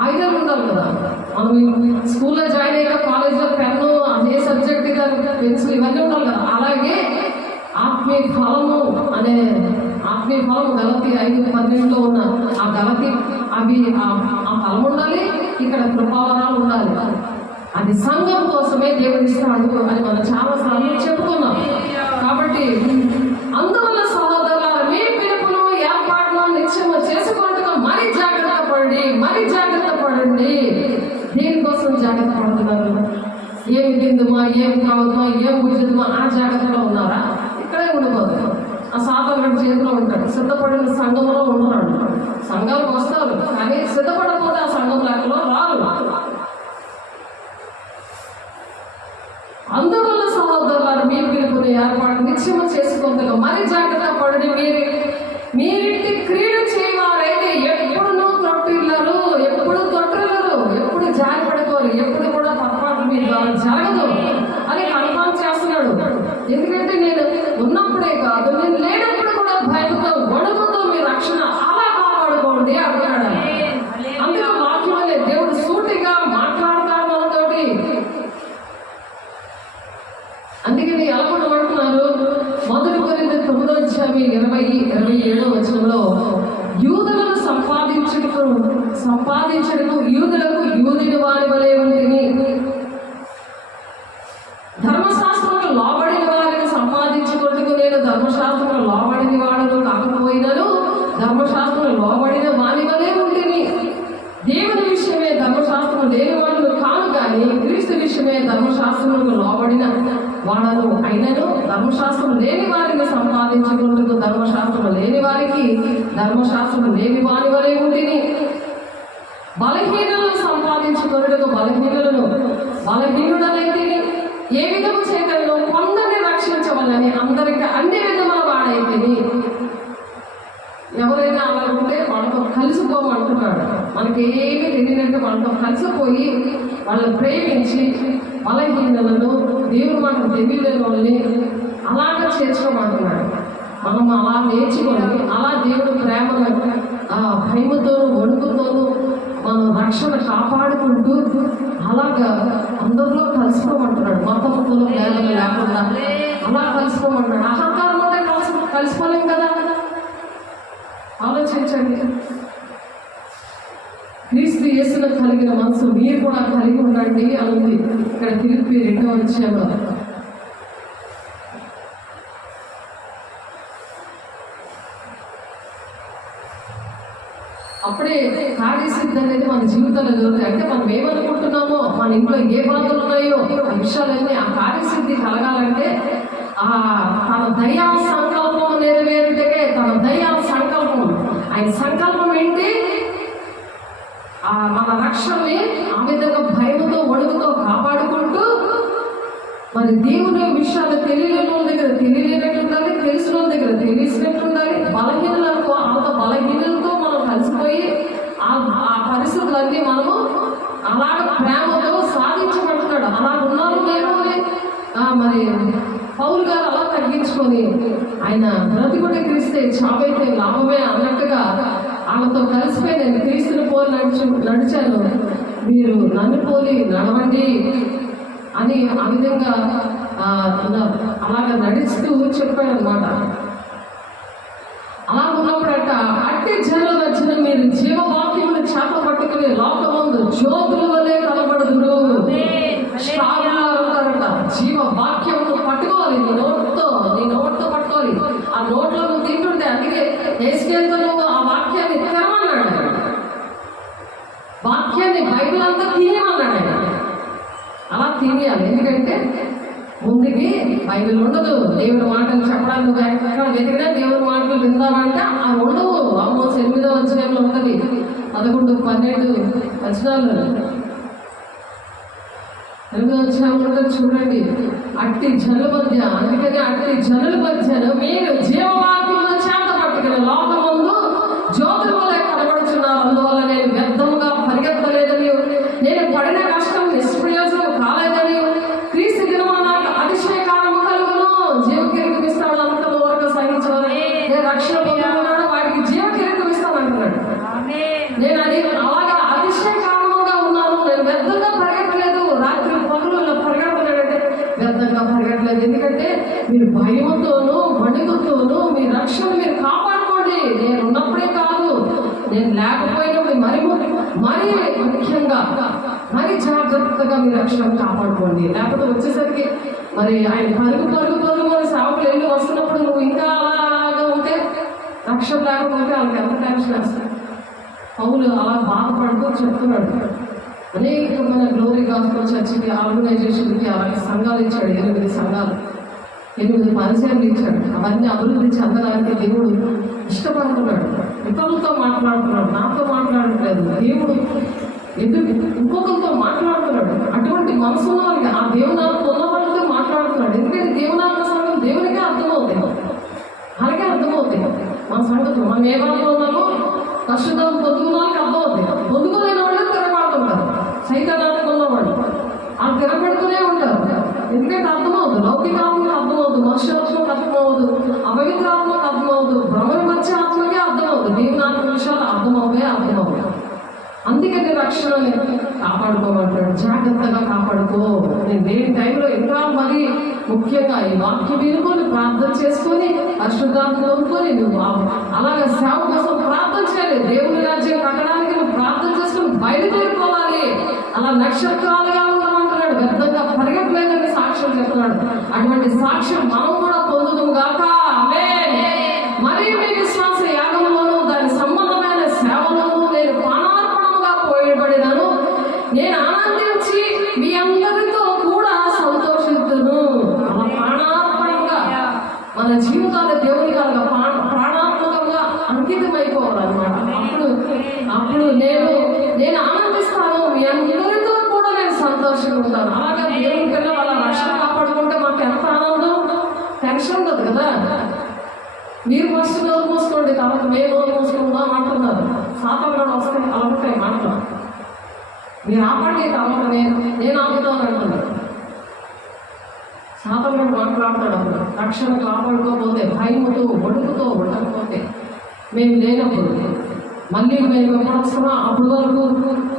ఐదర్ ఉండాలి కదా. మనం స్కూల్లో జాయిన్ అయ్యాక కాలేజ్లో పెన్ను, ఏ సబ్జెక్ట్ పెన్సిల్ ఇవన్నీ ఉండాలి కదా. అలాగే ఆత్మీయ ఫలము గలతీ 5:12 ఉన్న ఆ గలతీ అవి ఆ ఫలం ఉండాలి. ఇక్కడ కృపావరాలు ఉండాలి. అది సంఘం కోసమే దేవుడు ఇస్తాడు అని మనం చాలా సార్లు చెప్పుకున్నాం. కాబట్టి అందువల్ల సహోదరులారా, మీ పిలుపును ఏర్పాటును నిత్యము చేసుకుంటున్నా మరీ జాగ్రత్త పడండి. దేనికోసం జాగ్రత్త పడుతున్నారు? ఏమి తిందుమా, ఏం కావద్దుమా, ఏం ఉద్యోగమా, ఆ జాగ్రత్తలో ఉన్నారా? ఇక్కడే ఉండిపోదు. ఆ సాధారణ చేతిలో ఉంటాడు. సిద్ధపడిన సంఘంలో ఉంటున్నాడు. సంఘాలకు వస్తారు కానీ సిద్ధపడకపోతే ఆ సంఘం లెక్కలో రాదు. అందువల్ల సహోదరులారా, మీ పిలుపుని ఏర్పాటు నిత్యము చేసుకుంటున్నా మరీ జాగ్రత్త పడండి. మీరింటి క్రీడ చేయవారైతే ఎప్పుడు తొట్టిల్లరు, ఎప్పుడు జారి పడుకోరు, ఎప్పుడు కూడా పొరపాటు మీ ద్వారా జరగదు అని కన్ఫర్మ్ చేస్తున్నాడు. ఎందుకంటే నేను ఉన్నప్పుడే కాదు, నేను లేనప్పుడు కూడా భయంతో, వణుకుతో మీ రక్షణ అలా కాపాడుకోండి అంటున్నాడు. అందుకే వాక్యంలో దేవుడు సూటిగా మాట్లాడతాడు మనతోటి. అందుకని ఎలా కూడా అంటున్నారు, 1 కొరింథీ 9:20-27 యూదులను సంపాదించుటకు యూదులకు యూదుని వారి వలె ఉంటిని, ధర్మశాస్త్రంలో లోబడిన వారిని సంపాదించుకుంటూ నేను ధర్మశాస్త్రంలో లోబడిన వాడను కాకపోయినను ధర్మశాస్త్రంలో లోబడిన వాని వలె ఉంటిని. దేవుని విషయమే ధర్మశాస్త్రం లేని వాడును కాను, కానీ క్రీస్తు విషయమే ధర్మశాస్త్రములకు లోబడిన వాడను అయినను ధర్మశాస్త్రం లేని వారిని సంపాదించుకుంటూ ధర్మశాస్త్రం లేని వారికి ధర్మశాస్త్రం లేని వాని వలె ఉంటిని. బలహీనులను సంపాదించుకున్నట్టుగా బలహీనుడనైతే ఏ విధము చేతను కొందరిని రక్షించవాలని అందరికీ అన్ని విధముల వాడైతే. ఎవరైనా అలా ఉంటే వాళ్ళతో కలిసిపోమంటున్నాడు. మనకి ఏమీ తెలియనట్టు వాళ్ళతో కలిసిపోయి వాళ్ళని ప్రేమించి బలహీనులను, దేవుడు మనకు తెలియలేని వాళ్ళని అలాగా చేర్చుకోమంటున్నాడు. మనం అలా నేర్చుకొని అలా దేవుడు ప్రేమను భయముతోనూ వణుకుతోనూ మనం రక్షణ కాపాడుకుంటూ అలాగా అందరిలో కలిసిపోమంటున్నాడు. మొత్తం కులం భేదం లేకుండా అలా కలిసిపోమంటున్నాడు. అహంకారం ఉంటే కలిసిపోలేం కదా. ఆలోచించండి. క్రీస్తు యేసును కలిగిన మనసు మీరు కూడా కలిగి ఉండండి అని ఇక్కడ ఫిలిప్పీ 2వ అధ్యాయంలో. అప్పుడే కార్యసిద్ధి అనేది మన జీవితంలో జరుగుతాయి. అంటే మనం ఏమనుకుంటున్నామో, మన ఇంట్లో ఏ బాధలు ఉన్నాయో ఆ విషయాలన్నీ ఆ కార్యసిద్ధి కలగాలంటే తన దయా సంకల్పం నెరవేరుటకే, తన దయా సంకల్పం, ఆయన సంకల్పం ఏంటి? మన రక్షణని ఆ విధంగా భయంతో వణుకుతో కాపాడుకుంటూ మరి దేవుని విషయాలు తెలియని వాళ్ళ దగ్గర తెలియలేనట్టుండాలి, తెలిసిన వాళ్ళ దగ్గర తెలిసినట్టుండాలి. బలహీనలకు అంత బలహీనలతో మనం కలిసిపోయి ఆ పరిస్థితులన్నీ మనము అలాగ ప్రేమతో సాధించమంటున్నాడు. అలా ఉన్నారు నేను మరి పౌలు గారు అలా తగ్గించుకొని ఆయన బ్రతికుని క్రీస్తే చావైతే లాభమే అన్నట్టుగా వాళ్ళతో కలిసిపోయి నేను క్రీస్తుని పోలి నడిచాను, మీరు నన్ను పోలి నడవండి అని ఆ విధంగా అలాగ నడుస్తూ చెప్పాడు అనమాట. అలా ఉన్నప్పుడట అట్టి జనుల మధ్యన మీరు జీవవాక్యములు చేత పట్టుకుని లోకమందు జ్యోతుల వలె కనబడుదురు. ఉంటారట. జీవవాక్యమును పట్టుకోవాలి, నీ నోటితో పట్టుకోవాలి. ఆ నోట్లో నువ్వు తింటుంటే అందుకే ఏసుకేతో నువ్వు ఆ వాక్యాన్ని తినమన్నాడు. వాక్యాన్ని బైబిల్ అంతా తినేమన్నాడు ఆయన. అలా తినేయాలి. ఎందుకంటే ముందుకి బైబిల్ ఉండదు. దేవుడి మాటలు చెప్పడానికి నువ్వు ఎక్కడ వెతికినా దేవుడి మాటలు విందామంటే అవి ఉండవు. ఆల్మోస్ట్ 8వ అధ్యాయంలో ఉంటుంది. 11, 12 వచనాలు 8వ అధ్యాయంలో ఉంటుంది చూడండి. అట్టి జనుల మధ్య, అందుకని అట్టి జనుల మధ్య మీరు జీవవాక్యమును చేత పట్టుకుని లోకమందు జ్యోతుల వలె కనబడుచున్నారు. అందువల్ల నేను వ్యర్థముగా పరిగెత్తలేదని, నేను పడిన కష్టం నిష్ప్రయోజనం కాలేదని, క్రీస్తు దినమున నాకు అతిశయకారము కలుగును. జీవ కిరీటం ఇస్తాడు, అంతలో వరకు సహించాలి. నేను రక్షణ పొందుకున్నాను, వాడికి జీవ కిరీటం ఇస్తాను అంటున్నాడు. నేను అది అలాగా అతిశయకారముగా ఉన్నాను. నేను వ్యర్థంగా పరిగెట్టలేదు, రాత్రి పనులు పరిగెట్టలేదంటే వ్యర్థంగా పరిగెట్టలేదు. ఎందుకంటే మీరు భయంతోనూ వణుకుతోనూ మీ రక్షణ మీరు కాపాడుకోండి. నేను ఉన్నప్పుడే కాదు, నేను లేకపోయినప్పుడు మరి ముఖ్యంగా మరి జాగ్రత్తగా మీ రక్షణ కాపాడుకోండి. లేకపోతే వచ్చేసరికి మరి ఆయన పరుగు సేవకులు వెళ్ళి వస్తున్నప్పుడు నువ్వు ఇంకా అలాగా ఉంటే, రక్షణ లేకపోతే వాళ్ళకి ఎంత టెన్షన్ వేస్తుంది. పౌలు అలా బాధపడుతూ చెప్తున్నాడు. అనేకమైన గ్లోరీ గాస్పెల్ చర్చికి, ఆర్గనైజేషన్కి అలాగే సంఘాలు ఇచ్చాడు. 8 సంఘాలు, 8 పరిచయాలు ఇచ్చాడు. అవన్నీ అభివృద్ధి చెందడానికి దేవుడు ఇష్టపడుతున్నాడు. ఇతరులతో మాట్లాడుతున్నాడు, నాతో మాట్లాడట్లేదు. దేవుడు ఇంకొకరితో మాట్లాడుతున్నాడు. అటువంటి మనసు ఉన్న వాళ్ళకి, ఆ దేవునాత్మ ఉన్న వాళ్ళతో మాట్లాడుతున్నాడు. ఎందుకంటే దేవునాత్మ సంఘం దేవునికే అర్థమవుతాయి, అలాగే అర్థమవుతాయి మన సంగతులు. మనం ఏ వాళ్ళు ఉన్నామో కష్టం పొందుకున్న వాళ్ళకి అర్థమవుతాయి. పొందుకోలేని వాళ్ళు తిరగబడుతుంటారు. సైతానాత్మ ఉన్నవాళ్ళు వాళ్ళు తిరగబడుతూనే ఉంటారు. ఎందుకంటే అర్థమవుతుంది. లౌకికాత్మకు అర్థమవుతుంది, మనుష్యాత్మకు అర్థమవుదు, అపవిత్రాత్మకు అర్థమవుదు, బ్రహ్మమత్య ఆత్మకే అర్థమవుతుంది. దేవునాత్మ విషయాలు అర్థమవుతాయి. అందుకని రక్షణని కాపాడుకోమంటాడు. జాగ్రత్తగా కాపాడుకో. నేను లేని టైంలో ఇంకా మరి ముఖ్యంగా ఈ వాక్యం వినుకొని ప్రార్థన చేసుకొని అశుద్ధాత్మ నమ్ముకొని నువ్వు అలాగే సేవ కోసం ప్రార్థన చేయాలి. దేవుని రాజ్యం కట్టడానికి నువ్వు ప్రార్థన చేసుకుని బయలుదేరిపోవాలి. అలా నక్షత్రాలుగా ఉండమంటున్నాడు. వ్యర్థంగా పరిగెట్టలేదని సాక్ష్యం చెప్తున్నాడు. అటువంటి సాక్ష్యం మనం కూడా పొందుతాం గాక. ఆమేన్. మరియు మీ విశ్వాస యాగంలోనూ దాని సంబంధమైన సేవలోనూ నేను ప్రాణార్పణముగా పోయబడినను. నేను ఆనందించి మీ అందరితో కూడా సంతోషిస్తును. అలా ప్రాణార్పణంగా మన జీవితాలు దేవుని కాగా ప్రాణాత్మకంగా అంకితమైపోవాలన్నమాట. అప్పుడు నేను ఆనందిస్తాను, మీ అందరితో కూడా నేను సంతోషంగా ఉంటాను. అలాగే దేవుని కన్నా వాళ్ళ రక్షణ కాపాడుకుంటే మాకు ఎంత ఆనందం. టెన్షన్ ఉండదు కదా. మీరు ఫస్ట్ నోరు మూసుకోండి, తర్వాత మేము నోరు మూసుకుందాం అంటున్నారు. సాతాను వస్తాయి, అలా ఉంటాయి మాటలు. మీరు ఆపండి, తర్వాత నేను ఆపుతాను అంటున్నాను. సాతాను మాట్లాడతాడు. అప్పుడు రక్షణ కాపాడుకోకపోతే, భయముతో వణుకుతో ఉండకపోతే, మేము లేనప్పుడు మళ్ళీ మేము ఎప్పుడు వస్తున్నాం అప్పుడు వరకు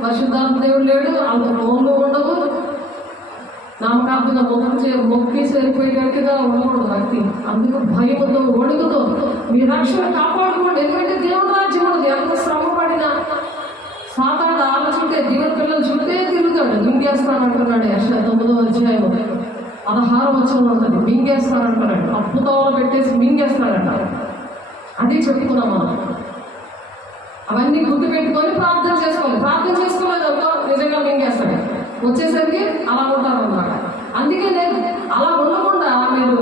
పరిశుద్ధాత్మ దేవుడు లేడు, అంత ఫోన్లు ఉండవు, నామకార్థంగా మొక్కి చేరిపోయేటట్టుగా ఉండకూడదు భక్తి. అందుకు భయముతో వణుకుతో మీ రక్షణ కాపాడుకోండి. ఎందుకంటే దేవుని రాజ్యం ఉండదు. ఎంత శ్రమ పడినా సాతాను ఆలోచింటే దేవుని పిల్లలు చుట్టే తిరుగుతాడు. మింగేస్తాను అంటున్నాడు. యెషయా 9వ అధ్యాయం 16వ వచనం ఉంటుంది. మింగేస్తాను అంటున్నాడు. అప్పుతోవ పెట్టేసి మింగేస్తాడంట. అది చెప్పుకున్నాం మనం. అవన్నీ గుర్తు పెట్టుకొని ప్రార్థన చేసుకోవాలి. ప్రార్థన చేసుకోలేదంతా నిజంగా మింగేస్తాడు. వచ్చేసరికి అలా ఉంటారు అన్నమాట. అందుకే నేను అలా ఉండకుండా మీరు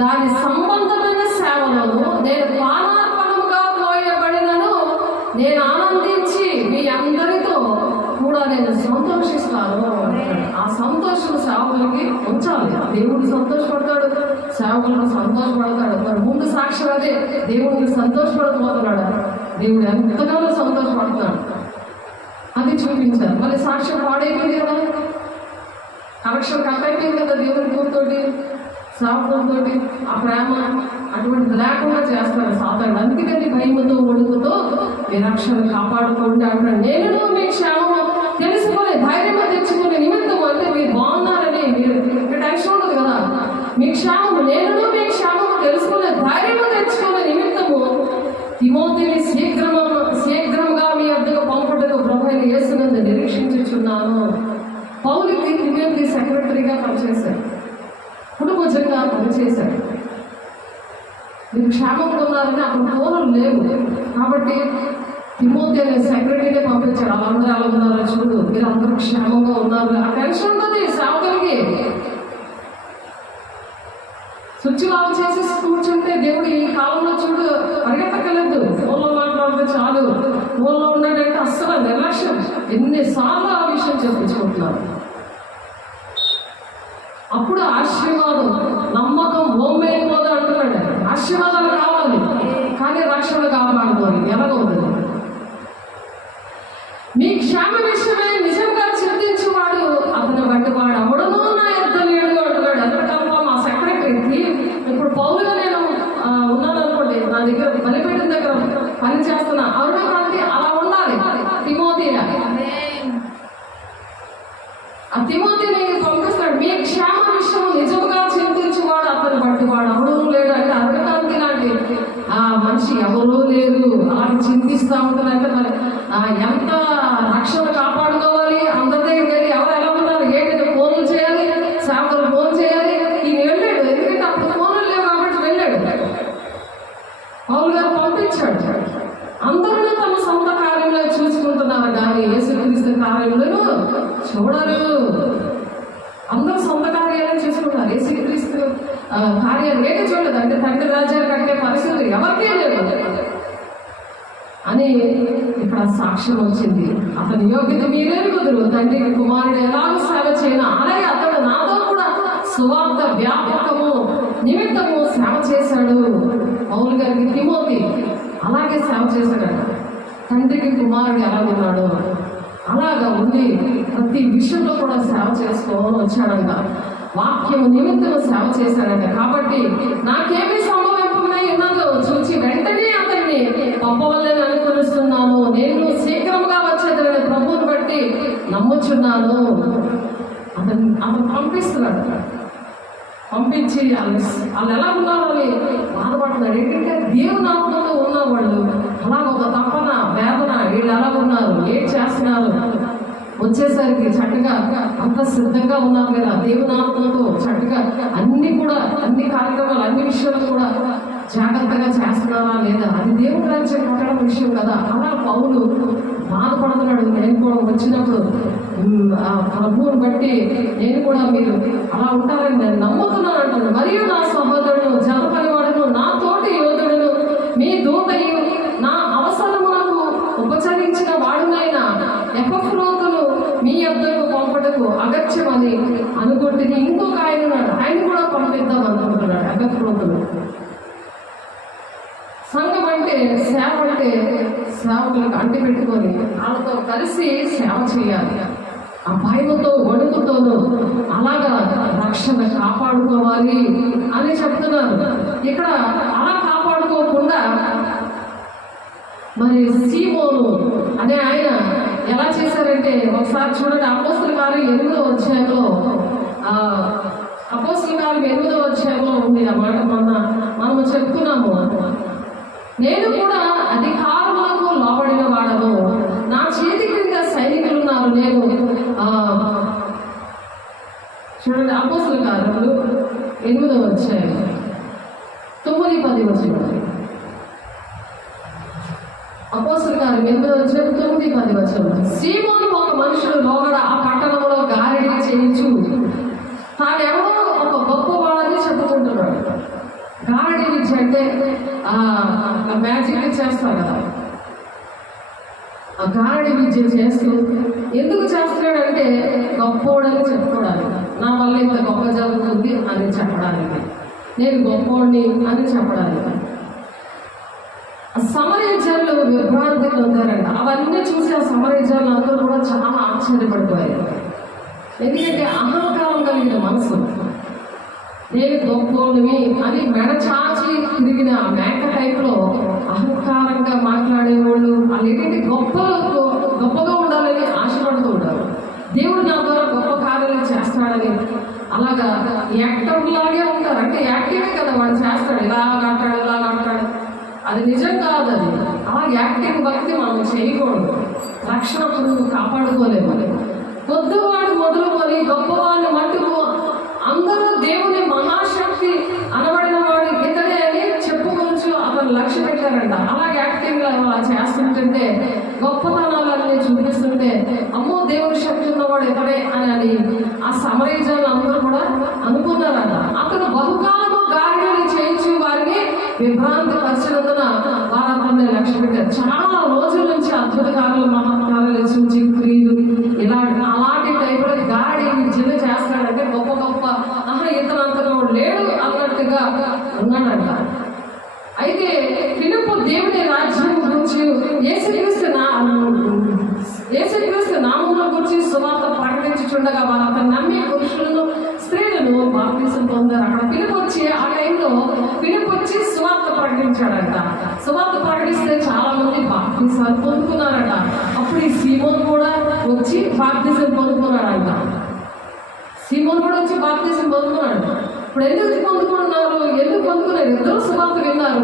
దాని సంబంధమైన సేవలను నేను పానార్పణముగా పోయబడినను నేను ఆనందించి మీ అందరితో కూడా నేను సంతోషిస్తాను. ఆ సంతోషం సేవకులకి ఉంచాలి. దేవుడు సంతోషపడతాడు, సేవకులను సంతోషపడతాడు. మరి ముందు సాక్ష్యం అదే, దేవుడికి సంతోషపడిపోతున్నాడు. దేవుడు ఎంతగానో సంతోషపడుతున్నాడు. అది చూపించారు. మరి సాక్ష్యం పాడైపోయింది కదా, కనెక్షన్ కట్ అయిపోయింది కదా దేవుని కూతుతోటి సేవకులతో. ఆ ప్రేమ అటువంటిది లేకుండా చేస్తాడు సాతానుడు. అందుకని భయముతో వణుకుతో మీ రక్షణ కాపాడుకోండి అంటాడు. నేను మీ క్షేమము తెలుసుకొని ధైర్యం తెచ్చుకునే నిమిత్తం, అంటే మీరు బాగున్నారని మీరు టెన్షన్ ఉండదు కదా. మీ క్షేమము నేను మీ క్షేమము తెలుసుకునే ధైర్యం తెచ్చుకునే నిమిత్తము తిమోతిని శీఘ్రంగా మీ వద్దకు పంపుటకు ప్రభువైన యేసునందు నిరీక్షించుచున్నాను. పౌలుకి తిమోతి సెక్రటరీగా పనిచేశాడు, కుటుంబజంగా పనిచేశాడు. మీరు క్షేమంగా ఉన్నారని అక్కడ ఫోన్లు లేవు కాబట్టి తిమోతి అనే సెక్రటరీనే పంపించాడు. వాళ్ళందరూ ఎలా ఉన్నారో చూడు, మీరు అందరూ క్షేమంగా ఉన్నారు. ఆ టెన్షన్ ఉంటుంది సేవకులకి. స్విచ్ ఆఫ్ చేసి కూర్చుంటే దేవుడు ఈ కాలంలో చూడు పరిగెత్తకలేదు. ఫోన్లో మాట్లాడితే చాలు, ఫోన్లో ఉన్నాడంటే అస్సలు నిర్లక్ష్యం. ఎన్నిసార్లు ఆ విషయం చెప్పించుకుంటున్నారు. అప్పుడు ఆశీర్వాదం, నమ్మకం హోమైపోదు అంటున్నాడు. ఆశీర్వాదాలు కావాలి కానీ రక్షణ కాపాడుకోవాలి. ఎలాగవుతుంది? మీ క్షేమ విషయమే నిజంగా చింతించేవాడు అతను బట్టి వాడు అవడను నా ఎంత లేడు అంటున్నాడు. ఎందుకంటే మా సెక్రటరీకి ఇప్పుడు పౌరుగా నేను ఉన్నాను అనుకోండి, నా దగ్గర బలిపీఠం దగ్గర పని చేస్తున్నా, అవునా కాదు? అలా ఉండాలి తిమోతిగా. ఆ తిమోతిని పంపిస్తాడు. మీ క్షేమ విషయం నిజంగా చింతించేవాడు అతను బట్టి వాడు అవడూ లేడు అంటే అరగటానికి లాంటి మనిషి ఎవరూ లేరు. అలాంటి చింతిస్తూ ఉంటుందంటే మరి ఎంత రక్షణ కాపాడుకోవాలి. అందరి దగ్గర వెళ్ళి ఎవరు ఎలా ఉన్నారు ఏంటి ఫోన్లు చేయాలి, సేవలు ఫోన్ చేయాలి. ఈయన వెళ్ళాడు, ఎందుకంటే అప్పుడు ఫోన్లు లేవు కాబట్టి వెళ్ళాడు. పౌలు గారు పంపించాడు. అందరూ తమ సొంత కార్యంలో చూసుకుంటున్నారు కానీ యేసుక్రీస్తు కార్యంలో చూడరు. అందరూ సొంత కార్యాలను చూసుకుంటారు. యేసుక్రీస్తు కార్యాలు ఏదో చూడలేదు. అంటే తండ్రి రాజ్యాలు కట్టే పరిస్థితులు ఎవరికే లేదు అని ఇక్కడ సాక్ష్యం వచ్చింది. అతని యోగ్యత మీరేమి కుదురు, తండ్రికి కుమారుడు ఎలాగో సేవ చేయను, అలాగే అతడు నాతో కూడా సువార్త వ్యాపకము నిమిత్తము సేవ చేశాడు. పౌలు గారికి తిమోతి అలాగే సేవ చేశాడట. తండ్రికి కుమారుడు ఎలా ఉన్నాడు అలాగా ఉండి ప్రతి విషయంలో కూడా సేవ చేసుకోవాలని వచ్చాడంట. వాక్యం నిమిత్తం సేవ చేశాడంట. కాబట్టి నాకేమి సంభవింపమై ఉన్నదో చూచి వెంటనే అతన్ని పంపవల్లని అనుకునిస్తున్నాను. నేను శీఘ్రంగా వచ్చేదని ప్రభువుని బట్టి నమ్ముచున్నాను. అతను పంపిస్తున్నాడు. పంపించి వాళ్ళు ఎలా ఉన్నారని బాధపడుతున్నారు. ఏంటంటే దేవుని ఆత్మతో ఉన్నవాళ్ళు అలాగ ఒక తపన వేదన, వీళ్ళు ఎలా ఉన్నారు, ఏం చేస్తున్నారు, వచ్చేసరికి చక్కగా అంత సిద్ధంగా ఉన్నారు కదా దేవుని ఆత్మతో చక్కగా అన్ని కూడా అన్ని కార్యక్రమాలు అన్ని విషయాలు కూడా జాగ్రత్తగా చేస్తున్నారా లేదా, అది దేవుని రాజ్యం కట్టడం విషయం కదా. అలా పౌలు బాధపడుతున్నాడు. నేను కూడా వచ్చినప్పుడు ప్రభువుని బట్టి నేను కూడా మీరు అలా ఉంటారని నేను నమ్ముతున్నాను అంటున్నాను. మరియు నా సహోదరుడు జతపనివాడును నా తోటి యోధుడును మీ దూతయు నా అవసరములకు ఉపచరించిన వాడునైనా ఎపఫ్రోతును మీ యొద్దకు పంపటకు అగత్యమని అనుకుంటుంది. ఇంకొక ఆయన ఉన్నాడు, ఆయన కూడా పంపిద్దాం అనుకుంటున్నాడు. ఎపఫ్రోతును సంఘం అంటే సేవ అంటే సేవకులకు అంటి పెట్టుకొని వాళ్ళతో కలిసి సేవ చేయాలి. ఆ భయముతో వణుకుతోనూ అలాగా రక్షణ కాపాడుకోవాలి అని చెప్తున్నారు. ఇక్కడ అలా కాపాడుకోకుండా మరి సీమోను అనే ఆయన ఎలా చేశారంటే ఒకసారి చూడండి, అపోస్తలుల కార్యం 8వ అధ్యాయంలో గ్రంథం 8వ అధ్యాయంలో ఉంది ఆ మాట. మనము చెప్పుకున్నాము, నేను కూడా అధికారములకు లోబడిన వాడను, నా చేతి క్రింద సైనికులు ఉన్నారు. నేను చూడండి, అపోస్తలుల కార్యములు 8వ అధ్యాయం 9-10 వచనాలు. అపోస్తలుల కార్యం 8వ అధ్యాయం 9-10 వచనాలు. సీమోను ఒక మనుషుడు లోగడ ఆ పట్టణంలో గారిడి చేయించు, తానెవడో ఒక గొప్పవాడని చెప్పుకుంటున్నాడు. గారడి విద్య అంటే మ్యాజిక్ చేస్తారు కదా, ఆ గారడి విద్య చేస్తూ ఎందుకు చేస్తున్నాడంటే గొప్పోడని చెప్పుకోవడానికి, నా వల్ల ఇంత గొప్ప జరుగుతుంది అని చెప్పడానికి, నేను గొప్పోడిని అని చెప్పడానికి. సమరయ జనులు విభ్రాంతిగా ఉంటారంట. అవన్నీ చూసి ఆ సమరయ జనులు అందరూ కూడా చాలా ఆశ్చర్యపడిపోయారు. ఎందుకంటే అహంకారం కలిగిన మనసు, నేను గొప్పోడిని అని మెడచాచి తిరిగిన మేక టైప్లో అహంకారంగా మాట్లాడేవాళ్ళు, వాళ్ళు ఏంటంటే గొప్పగా ఉండాలని ఆశపడుతూ ఉంటారు. దేవుడు నా ద్వారా గొప్ప కార్యాలు చేస్తాడని అలాగా యాక్టర్ లాగే ఉంటారు. అంటే యాక్టివే కదా వాడు చేస్తాడు, ఇలా అంటాడు ఇలా అంటాడు, అది నిజం కాదు. అది అలా యాక్టింగ్ భక్తి మనం చేయకూడదు. రక్షణ కాపాడుకోలేము. పొద్దువాడు మొదలుకొని గొప్పవాడిని మట్టుకు అందరూ దేవుని మహాశక్తి అనబడిన వాడు ఇతడే అని చెప్పుకోవచ్చు అతను లక్ష్య పెట్టారంట. అలా యాక్టింగ్ అలా చేస్తుంటే గొప్పతనాలన్నీ చూపిస్తుంటే అమ్మో దేవుని శక్తి ఉన్నవాడు ఇతడే అని ఆ సమరయులు అందరూ కూడా అనుకున్నారంట. అతను బహుకాలము గారిని చేయించి వారిని విభ్రాంతి పరిచినందున వారు అతన్ని లక్ష్య పెట్టారు. చాలా రోజుల నుంచి అద్భుత కార్యాలు మహత్కారాలు సూచి క్రియలు అలాంటి టైపులో గాడి విద్యను చేస్తాడంటే గొప్ప ఇతనంతగా లేడు అన్నట్టుగా ఉన్నాడంట. అయితే ఫిలిప్పు దేవుని రాజ్యం గురించి యేసుక్రీస్తు నామముల గురించి సువార్త ప్రకటించుచుండగా వారు అతను నమ్మే పురుషులను స్త్రీలను బాప్తిసం పొందారు. అక్కడ ఆ టైంలో ఫిలిప్పు వచ్చి సువార్త ప్రకటించాడంట. సువార్త ప్రకటిస్తే చాలా మంది బాప్తిసాలు పొందుకున్నారట. అప్పుడు ఈ సీమోను కూడా వచ్చి బాప్తిసం పొందుకున్నాడంట. సీమోను కూడా వచ్చి బాప్తిసం పొందుకున్నాడు. ఇప్పుడు ఎందుకు పొందుకున్నారు? ఎందుకు పొందుకున్నారు? ఇద్దరు సువార్త విన్నారు.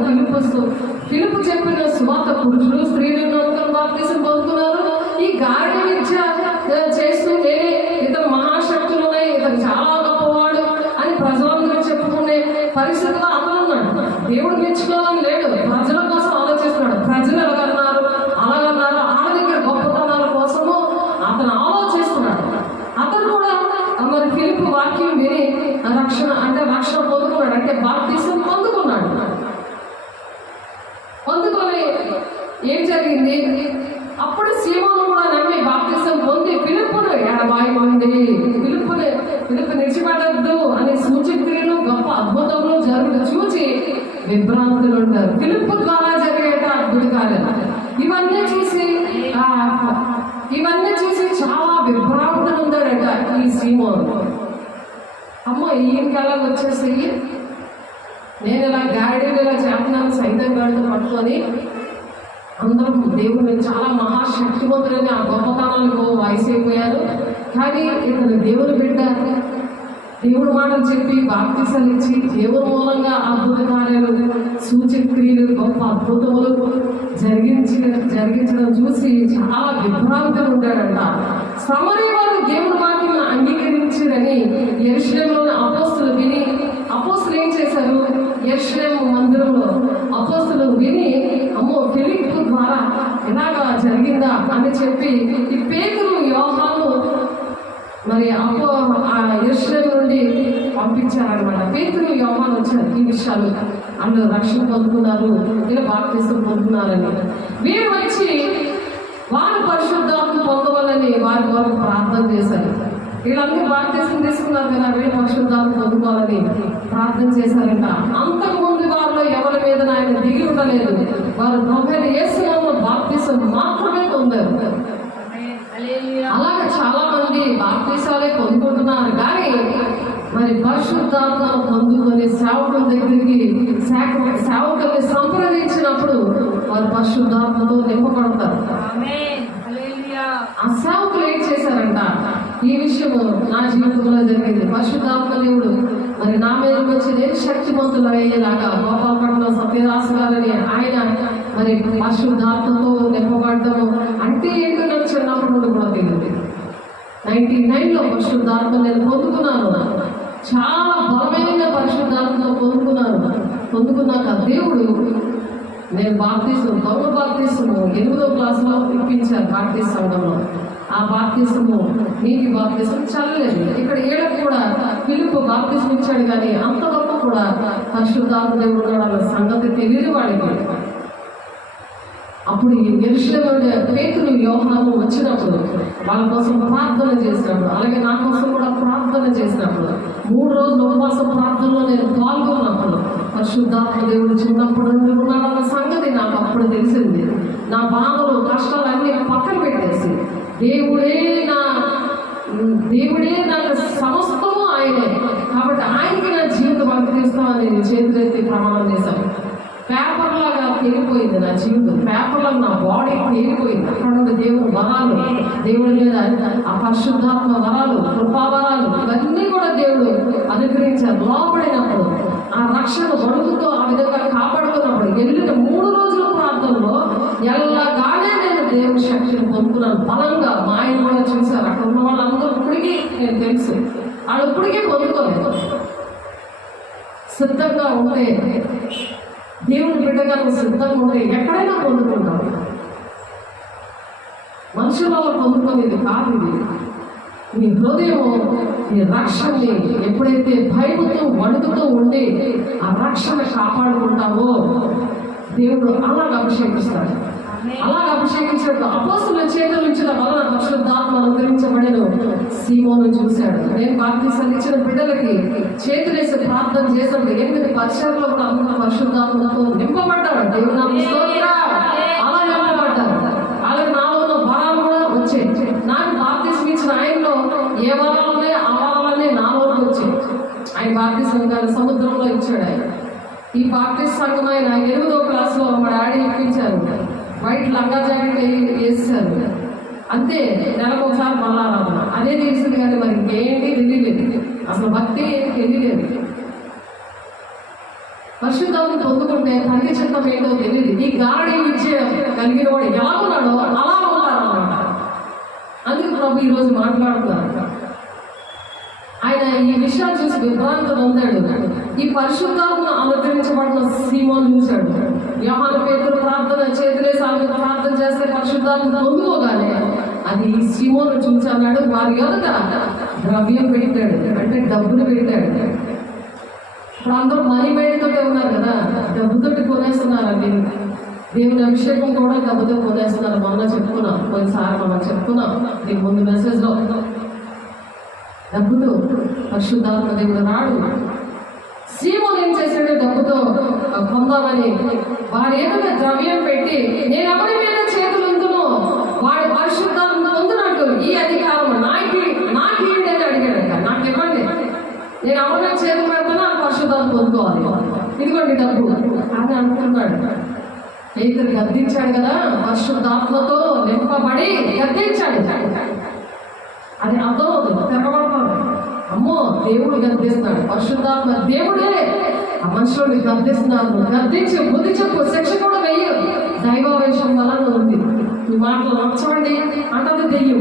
ఫిలిప్పు చెప్పిన సువార్త పురుషులు స్త్రీలు బాప్తిసం పొందుకున్నారు. ఈ గాడి విద్య చేస్తూ ఇతను మహాశక్తులు ఉన్నాయి, ఇతను చాలా గొప్పవాడు అని ప్రజలందరూ చెప్పుకునే పరిస్థితిలో అతను ఉన్నాడు. దేవుడు మెచ్చుకోవాలని లేడు, ప్రజల కోసం ఆలోచిస్తున్నాడు. ప్రజలు ఎలాగన్నారు అలాగన్నారు, వాళ్ళ దగ్గర గొప్పతనాల కోసము అతను ఆలోచిస్తున్నాడు. అతను కూడా మరి ఫిలిప్పు వాక్యం విని రక్షణ పొందుకున్నాడు. అంటే బాప్తిసం పొందుకున్నాడు. పొందుకొని ఏం జరిగింది? అప్పుడు సీమోను కూడా నమ్మి బాప్తిసం పొంది ఫిలిప్పును ఎడబాయమంది. ఫిలిప్పు నిలిచిపెట్టద్దు అనే సూచక్రియలు గొప్ప అద్భుతములు జరుగుతూ చూచి విభ్రాంతులు ఉంటారు. ఫిలిప్పు ద్వారా జరిగేట అద్భుత కార్యాలు ఇవన్నీ చూసి చాలా విభ్రాంతులు ఉందాడట ఈ సీమోను. అమ్మ ఈయనకి ఎలా వచ్చేసి నేను ఇలా గాడిలో ఇలా చేస్తున్నాను సైతం గాడితో పట్టుకొని అందరూ దేవుని చాలా మహాశక్తివంతులని ఆ గొప్పతనాలకు వయసు అయిపోయారు. కానీ ఇతను దేవుని బిడ్డ, దేవుడు మాటలు చెప్పి బాప్తిసాలు ఇచ్చి దేవుని మూలంగా అద్భుత కార్యాలు సూచక్రియలు గొప్ప అద్భుతములు జరిగించడం చూసి చాలా విభ్రాంతిగా ఉంటాడంట. సమరయ వారు దేవుని వాక్యం అంగీకరించారని యెరూషలేములోని అపోస్తలు విని అపోస్తలు ఏం చేశారు? యెరూషలేము మందిరంలో అపోస్తలు విని అమ్మో ఫిలిప్పు ద్వారా ఇలాగా జరిగిందా అని చెప్పి ఈ పేతురు యోహాను మరి యెరూషలేము నుండి పంపించారనమాట. పేతురు యోహాను వచ్చారు ఈ విషయాలు అందరూ రక్షణ పొందుకున్నారు, ఇలా బాప్తిసం పొందుకున్నారని. వీరు వచ్చి వారు పరిశుద్ధాత్మ పొందవాలని వారి కొరకు ప్రార్థన చేశారు. వీళ్ళందరూ బాప్తిసం తీసుకున్నారు కదా, వీళ్ళు పరిశుద్ధాత్మ పొందుకోవాలని ప్రార్థన చేశారంట. అంతకుముందు వారిలో ఎవరి మీద ఆయన దిగి ఉండలేదు. వారు ప్రభువైన యేసు నామములో బాప్తిసం మాత్రమే పొందారు. అలాగే చాలా మంది బాప్తిసాలే పొందుకుంటున్నారు, కానీ మరి పరిశుద్ధాత్మను పొందుకొని సేవకుల దగ్గరికి సేవకుల్ని సంప్రదించినప్పుడు వారు పరిశుద్ధాత్మతో నింపబడతారు. ఆ సేవకులు ఏం చేశారంట? ఈ విషయం విషయము నా జీవితంలో జరిగింది. పరిశుద్ధాత్మ దేవుడు మరి నా మీదకి వచ్చి నేను శక్తిమంతులు అయ్యేలాగా గోపాలపట్నం సత్యదాస్ గారని ఆయన మరి పరిశుద్ధాత్మతో నింపబడ్డము అంటే ఏంటో నాకు చిన్నప్పటి నుండి కూడా తెలియదు. 99లో పరిశుద్ధాత్మ నేను పొందుకున్నాను. చాలా బలమైన పరిశుద్ధాత్మతో పొందుకున్నాక దేవుడు నేను బాప్తిసం దొంగ బాప్తిసము 8వ క్లాసులో ఇప్పించారు బాప్తిస్ సంఘంలో. ఆ బాప్తిసము నీటి బాప్తిసం చల్లలేదు. ఇక్కడ 7కు కూడా పిలుపు బాప్తిసం ఇచ్చాడు, కానీ అంతవరకు కూడా పరిశుద్ధాత్మ దేవుడు వాళ్ళ సంగతి తెలియదు వాడికి. అప్పుడు ఈ యెరూషలేము పేతురు యోహాను వచ్చినప్పుడు వాళ్ళ కోసం ప్రార్థన చేసినప్పుడు, అలాగే నా కోసం కూడా ప్రార్థన చేసినప్పుడు, 3 రోజులు ఉపవాస ప్రార్థనలో నేను పాల్గొన్నప్పుడు పరిశుద్ధాత్మ దేవుడు చిన్నప్పటి నుండి ఉన్నాడన్న సంగతి నాకు అప్పుడు తెలిసింది. నా బాధలు కష్టాలు అన్ని పక్కన పెట్టేసి దేవుడే నాకు సమస్తము ఆయనే కాబట్టి ఆయనకి నా జీవితం అంకిస్తామని నేను చేతులెత్తి ప్రమాణం చేశాను. పేపర్ లాగా తెగిపోయింది నా జీవితం, పేపర్లో నా బాడీ తెగిపోయింది. అక్కడ నుండి దేవుడు వరాలు, దేవుడి మీద ఆ పరిశుద్ధాత్మ వరాలు, కృపావరాలు ఇవన్నీ కూడా దేవుడు అనుగ్రహించారు. లోపడినప్పుడు ఆ రక్షణ వణుకుతో ఆ విధంగా కాపాడుకున్నప్పుడు వెళ్ళిన 3 రోజుల ప్రాంతంలో ఎల్లగానే నేను దేవుడి శక్తిని పొందుకున్నాను బలంగా. మా ఆయన కూడా చూశారు, అక్కడ ఉన్న వాళ్ళందరూ ఇప్పటికీ నేను తెలుసు, వాళ్ళు ఇప్పటికీ పొందుకోలేదు. సిద్ధంగా ఉంటే దేవుని బిడ్డగా సిద్ధంగా ఉంటే ఎక్కడైనా పొందుకుంటాం. మనుషులలో పొందుకునేది కాదు ఇది. నీ హృదయం నీ రక్షణని ఎప్పుడైతే భయముతో వణుకుతూ ఉండి ఆ రక్షణ కాపాడుకుంటావో దేవుడు అలాగ అభిషేకిస్తాడు. అలాగ అభిషేకించినట్టు అపోస్తుల చేతుల ఇచ్చిన వలన పరిశుద్ధాత్మ అనుగ్రహించబడిన సీమోను చూశాడు. నేను బాప్తిసం ఇచ్చిన బిడ్డలకి చేతులేసి ప్రార్థన చేసినప్పుడు 8 పరిచయాల్లో కూడా అంత పరిశుద్ధాత్మతో నింపబడ్డాడు. దేవుడు అలా నింపబడ్డారు. అలాగే నాలో ఉన్న వరాలు కూడా వచ్చాయి. నాకు బాప్తిసం ఇచ్చిన ఆయనలో ఏ వరాలు ఉన్నాయో ఆ వరాలన్నీ నాలోకి వచ్చాయి. ఆయన బాప్తిసం గారి సముద్రంలో ఇచ్చాడు. ఆయన ఈ బాప్తిస్ సంఘం ఆయన 8వ క్లాసులో మా డాడీ ఇప్పించారు. వైట్ లంగా జాకెట్ వేసేసారు. అంతే, నెలకు ఒకసారి మళ్ళా రావడం అదే తెలిసింది, కానీ మరి ఇంకేంటి తెలియలేదు. అసలు భక్తి తెలియలేదు. పరిశుద్ధాత్మ పొందుకుంటే తండ్రి చిత్తం ఏంటో తెలియదు. ఈ గాడి విద్య కలిగిన వాడు ఎలా ఉన్నాడో అలా ఉన్నారన్నమాట. అందుకు ప్రభు ఈరోజు మాట్లాడుతున్నారు. ఆయన ఈ విషయాలు చూసి విభ్రాంతి పొందాడు. ఈ పరిశుద్ధాత్మను అనుగ్రహించబడిన సీమోను చూశాడు. యోహాను పేతురు ప్రార్థన చేతులేసి ఆమె ప్రార్థన చేస్తే పరిశుద్ధాత్మ పొందుకోగానే అది సీమోను చూసి అన్నాడు, వారి యొద్ద ద్రవ్యం పెట్టాడు, అంటే డబ్బులు పెట్టాడు. ఇప్పుడు అందరూ మనీ మైండ్తోటే ఉన్నారు కదా, డబ్బుతోటి కొనేస్తున్నారండి. దేవుని అభిషేకం కూడా డబ్బుతో కొనేస్తున్నారు. మొన్న చెప్పుకున్నాం, కొన్నిసార్లు మనం చెప్పుకున్నాం దీని ముందు మెసేజ్లో. డబ్బుతో పరిశుద్ధాత్మ దేవుడు రాడు. సీమోను ఏం చేశాడు? డబ్బుతో పొందామని వాడు ఏదైనా ద్రవ్యం పెట్టి నేను ఎవరి మీద చేతులు ఉందును వాడి పరిశుద్ధాత్మ పొందినట్టు ఈ అధికారం నాకు ఏంటి అని అడిగాడంట. నాకు ఇవ్వండి, నేను ఎవరైనా చేతులు పెడతానో ఆ పరిశుద్ధాత్మ పొందుకోవాలి, ఇదిగోండి డబ్బు అని అనుకున్నాడు. పేతురు గద్దించాడు కదా, పరిశుద్ధాత్మతో నింపబడి గద్దించాడు. అది అర్థమవుతుంది, తెరవడతాడు. అమ్మో, దేవుడు గద్దిస్తున్నాడు, పరిశుద్ధాత్మ దేవుడే ఆ మనుషుల్ని గద్దిస్తున్నాడు. గద్దించి బుద్ధి చెప్పు, శిక్ష కూడా వెయ్యి. దైవావేశం వలన ఉంది. ఈ మాటలు నచ్చవండి అంటది దెయ్యం.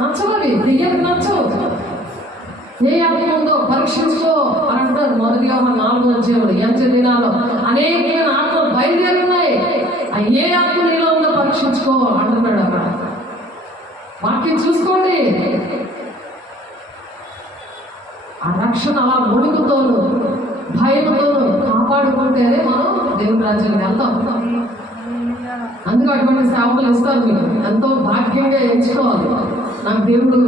నచ్చవది, దెయ్యం నచ్చవు. ఏ ఆత్మ ఉందో పరీక్షించుకో అని అంటారు. మొదటి యోహాను 4వ అధ్యాయంలో 8 దినాల్లో అనేకమైన ఆత్మలు బయలుదేరున్నాయి. ఆ ఏ ఆత్మ నీలో ఉందో పరీక్షించుకో అంటున్నాడు. అక్కడ వాక్యం చూసుకోండి. ఆ రక్షణ అలా వణుకుతోను భయంతోను కాపాడుకుంటేనే మనం దేవుని రాజ్యానికి వెళ్తాం. అందుకు అటువంటి సేవకులు ఇస్తారు. మీరు ఎంతో భాగ్యంగా ఎంచుకోవాలి. నాకు దేవుడు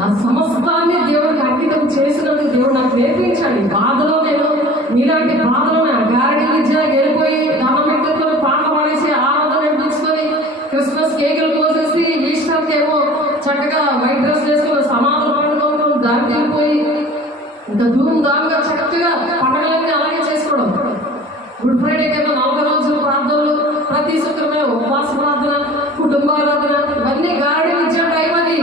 నా సమస్తాన్ని దేవుడికి అంకితం చేసినందుకు దేవుడు నాకు నేర్పించాడు. బాధలో నేను మీలాంటి బాధలో గారడి విద్య వెళ్ళిపోయి గవర్నమెంట్తో పాటలు పాడేసి ఆరాధన నడిపించుకొని క్రిస్మస్ కేకులు కోసేసి ఈస్టర్కి ఏమో చక్కగా వైట్ డ్రెస్ చేసుకుని సమాధులు పండుగ దానికి వెళ్ళిపోయి ఇంకా ధూమ్ధామ్గా చక్కగా పండుగలన్నీ అలాగే చేసుకోవడం. గుడ్ ఫ్రైడే కదా 40 రోజులు ప్రార్థనలు, ప్రతి శుక్రవారం ఉపవాస ప్రార్థన, కుటుంబారాధన, ఇవన్నీ గారడి విద్య టైం. అది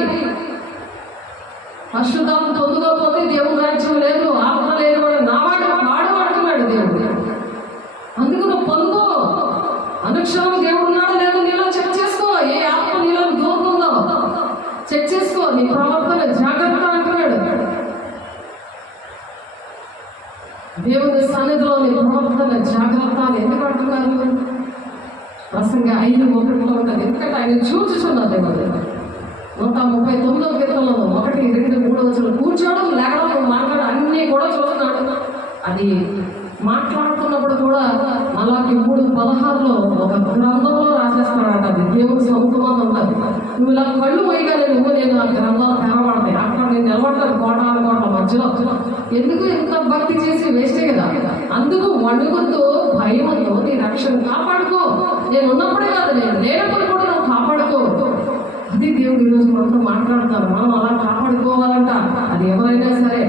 పరిశుద్ధాత్మ పొందుకోకపోతే దేవుని రాజ్యం లేదు, ఆత్మ లేదు, వాడు నావాడు వాడు అంటున్నాడు దేవుడు. అందుకు నువ్వు పొందుకో. అనుక్షణం దేవుడు ఉన్నాడు లేదు నీలో చెక్ చేసుకో. ఏ ఆత్మ నీలో దూరుతుందో చెక్ చేసుకో. నీ ప్రవర్తన జాగ్రత్త అంటున్నాడు. దేవుని సన్నిధిలో నీ ప్రవర్తన జాగ్రత్త అని ఎందుకు అంటున్నారు? ప్రసంగ 5:1 ఉంటుంది. ఎందుకంటే ఆయన చూచుచున్నారు దేవుడు. 139వ కీర్తనలో 1, 2, 3 కూర్చోవడం, లేకపోతే మాట్లాడ అన్నీ కూడా చూస్తున్నాడు. అది మాట్లాడుతున్నప్పుడు కూడా అలాగే 3:16లో ఒక గ్రంథంలో రాసేస్తాడట. అది దేవుని సముఖంలో ఉంటుంది. నువ్వు ఇలా కళ్ళు పోయిగానే నేను ఆ గ్రంథాలు తెరబడతాయి. అక్కడ నేను నిలబడతాను కోటాల మధ్యలో. ఎందుకు ఇంత భక్తి చేసి వేస్టే కదా. అందుకు వణుకుతూ భయముతో నీ రక్షణ కాపాడుకో. నేను ఉన్నప్పుడే కాదు, నేను లేనప్పుడు కూడా నువ్వు కాపాడుకో. అది దేవుడు ఈరోజు మనతో మాట్లాడతారు. మనం అలా కాపాడుకోవాలంట. అది ఎవరైనా సరే.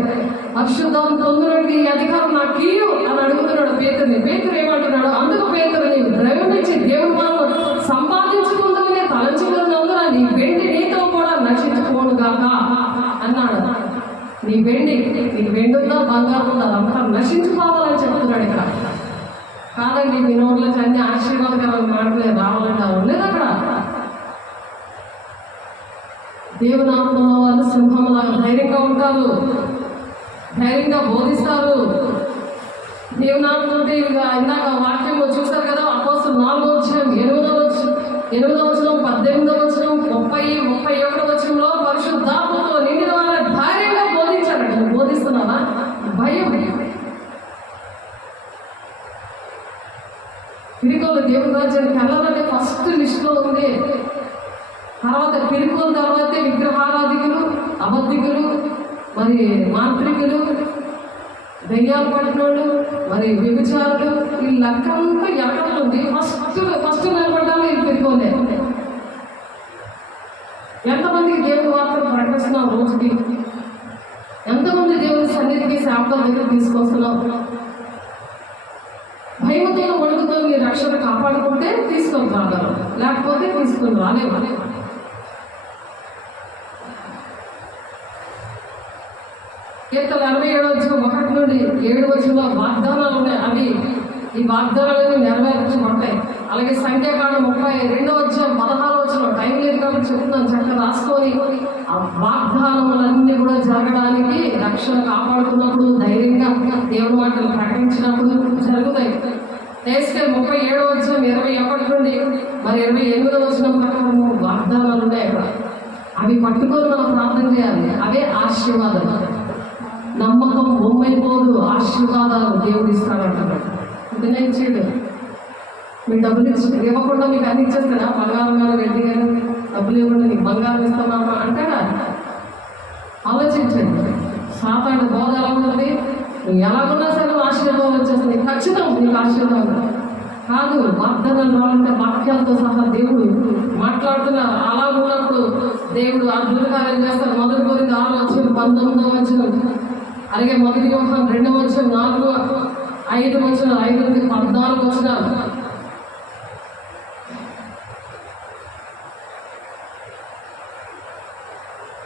పరిశుద్ధాత్మ పొందునండి, ఈ అధికారం నాకు ఇయ్యు అని అడుగుతున్నాడు పేతురుని. పేతురు ఏమంటున్నాడు? అందుకు పేతురు, నీవు ద్రవ్యం ఇచ్చి దేవుడు మనం సంపాదించుకుందామనే తలంచుకున్నందున నీ వెండి నీతో కూడా నశించుకోను గాక అన్నాడు. నీ వెండి ఉందా, బంగారం ఉందా, అదంతా నశించుకోవాలని చెప్తున్నాడు ఇక్కడ. కాదండి, మీ నోట్లోకి అన్ని ఆశీర్వాదకరమైన మాటలే రావాలంటారు లేదు. అక్కడ దేవుని ఆత్మలో వాళ్ళు సింహంలాగా ధైర్యంగా ఉంటారు, ధైర్యంగా బోధిస్తారు. దేవుని ఆత్మ ఉంటే ఇందాక వాక్యంలో చూస్తారు కదా. అపోస్తలుల 4వ అధ్యాయం 8వ వచనం 18వ వచనం 30, 31వ వచనంలో పరిశుద్ధాత్మతో నిండిన వాళ్ళ ధైర్యంగా బోధించారట. నువ్వు బోధిస్తున్నావా? భయం. పిరికోలు దేవుని రాజ్యానికి వెళ్ళాలంటే ఫస్ట్ లిస్ట్లో ఉంది. తర్వాత పిరికోల తర్వాతే విగ్రహారాధికులు, అబద్ధికులు, మరి మాంత్రికులు, దెయ్యాలు పట్టినోళ్ళు, మరి వ్యభిచారులు, ఈ లెక్కంతా ఎక్కడ ఉంది? ఫస్ట్ నిలబడ్డాము ఇది పిరికోలే. ఎంతమందికి దేవుని వార్తలు ప్రకటిస్తున్నాం రోజుకి? ఎంతమంది దేవుని సన్నిధికి సేవకుల దగ్గర తీసుకొస్తున్నాం? భయముతో వణుకుతో నీ రక్షణ కాపాడుకుంటే తీసుకొని రాగలరు, లేకపోతే తీసుకొని రాలేము. కీర్తన 47:1-7 వాగ్దానాలు ఉన్నాయి. అవి ఈ వాగ్దానాలన్నీ నెరవేర్చబడతాయి. అలాగే సంఖ్యాకాండం 32:16 టైం లేదు కాబట్టి చెప్తున్నాను, చక్కగా రాసుకొని. ఆ వాగ్దానములన్నీ కూడా జరగడానికి, రక్షణ కాపాడుతున్నప్పుడు, ధైర్యంగా దేవుని మాటలు ప్రకటించినప్పుడు జరుగుతాయి. ఎహెజ్కేలు 37:21 మరి 28 ప్రకారం వాగ్దానాలు ఉన్నాయి అక్కడ. అవి పట్టుకొని మనం ప్రార్థన చేయాలి. అవే ఆశీర్వాదాలు. నమ్మకం బొమ్మైపోదు, ఆశీర్వాదాలు దేవుడు ఇస్తాడంటాడు. ఇంతనే ఇచ్చాడు. మీకు డబ్బులు ఇవ్వకుండా మీకు అన్ని ఇచ్చేస్తాడా? బంగారం గారు, వెండి గారు డబ్బులు ఇవ్వకుండా నీకు బంగారం ఇస్తున్నామా అంటాడా? ఆలోచించండి. సాతాను బోధ ఎలా ఉంటుంది? నువ్వు ఎలాగున్నా సరే ఆశీర్వాదం వచ్చేస్తుంది. ఖచ్చితం నీకు ఆశీర్వాదం కాదు. వాగ్దానాలు రావాలంటే వాక్యాలతో సహా దేవుడు మాట్లాడుతున్నారు. అలా ఉన్నప్పుడు దేవుడు అద్భుత కార్యం చేస్తారు. 1 కొరింథీయులు 6:19 అలాగే 1 యోహాను 2:4, 5:14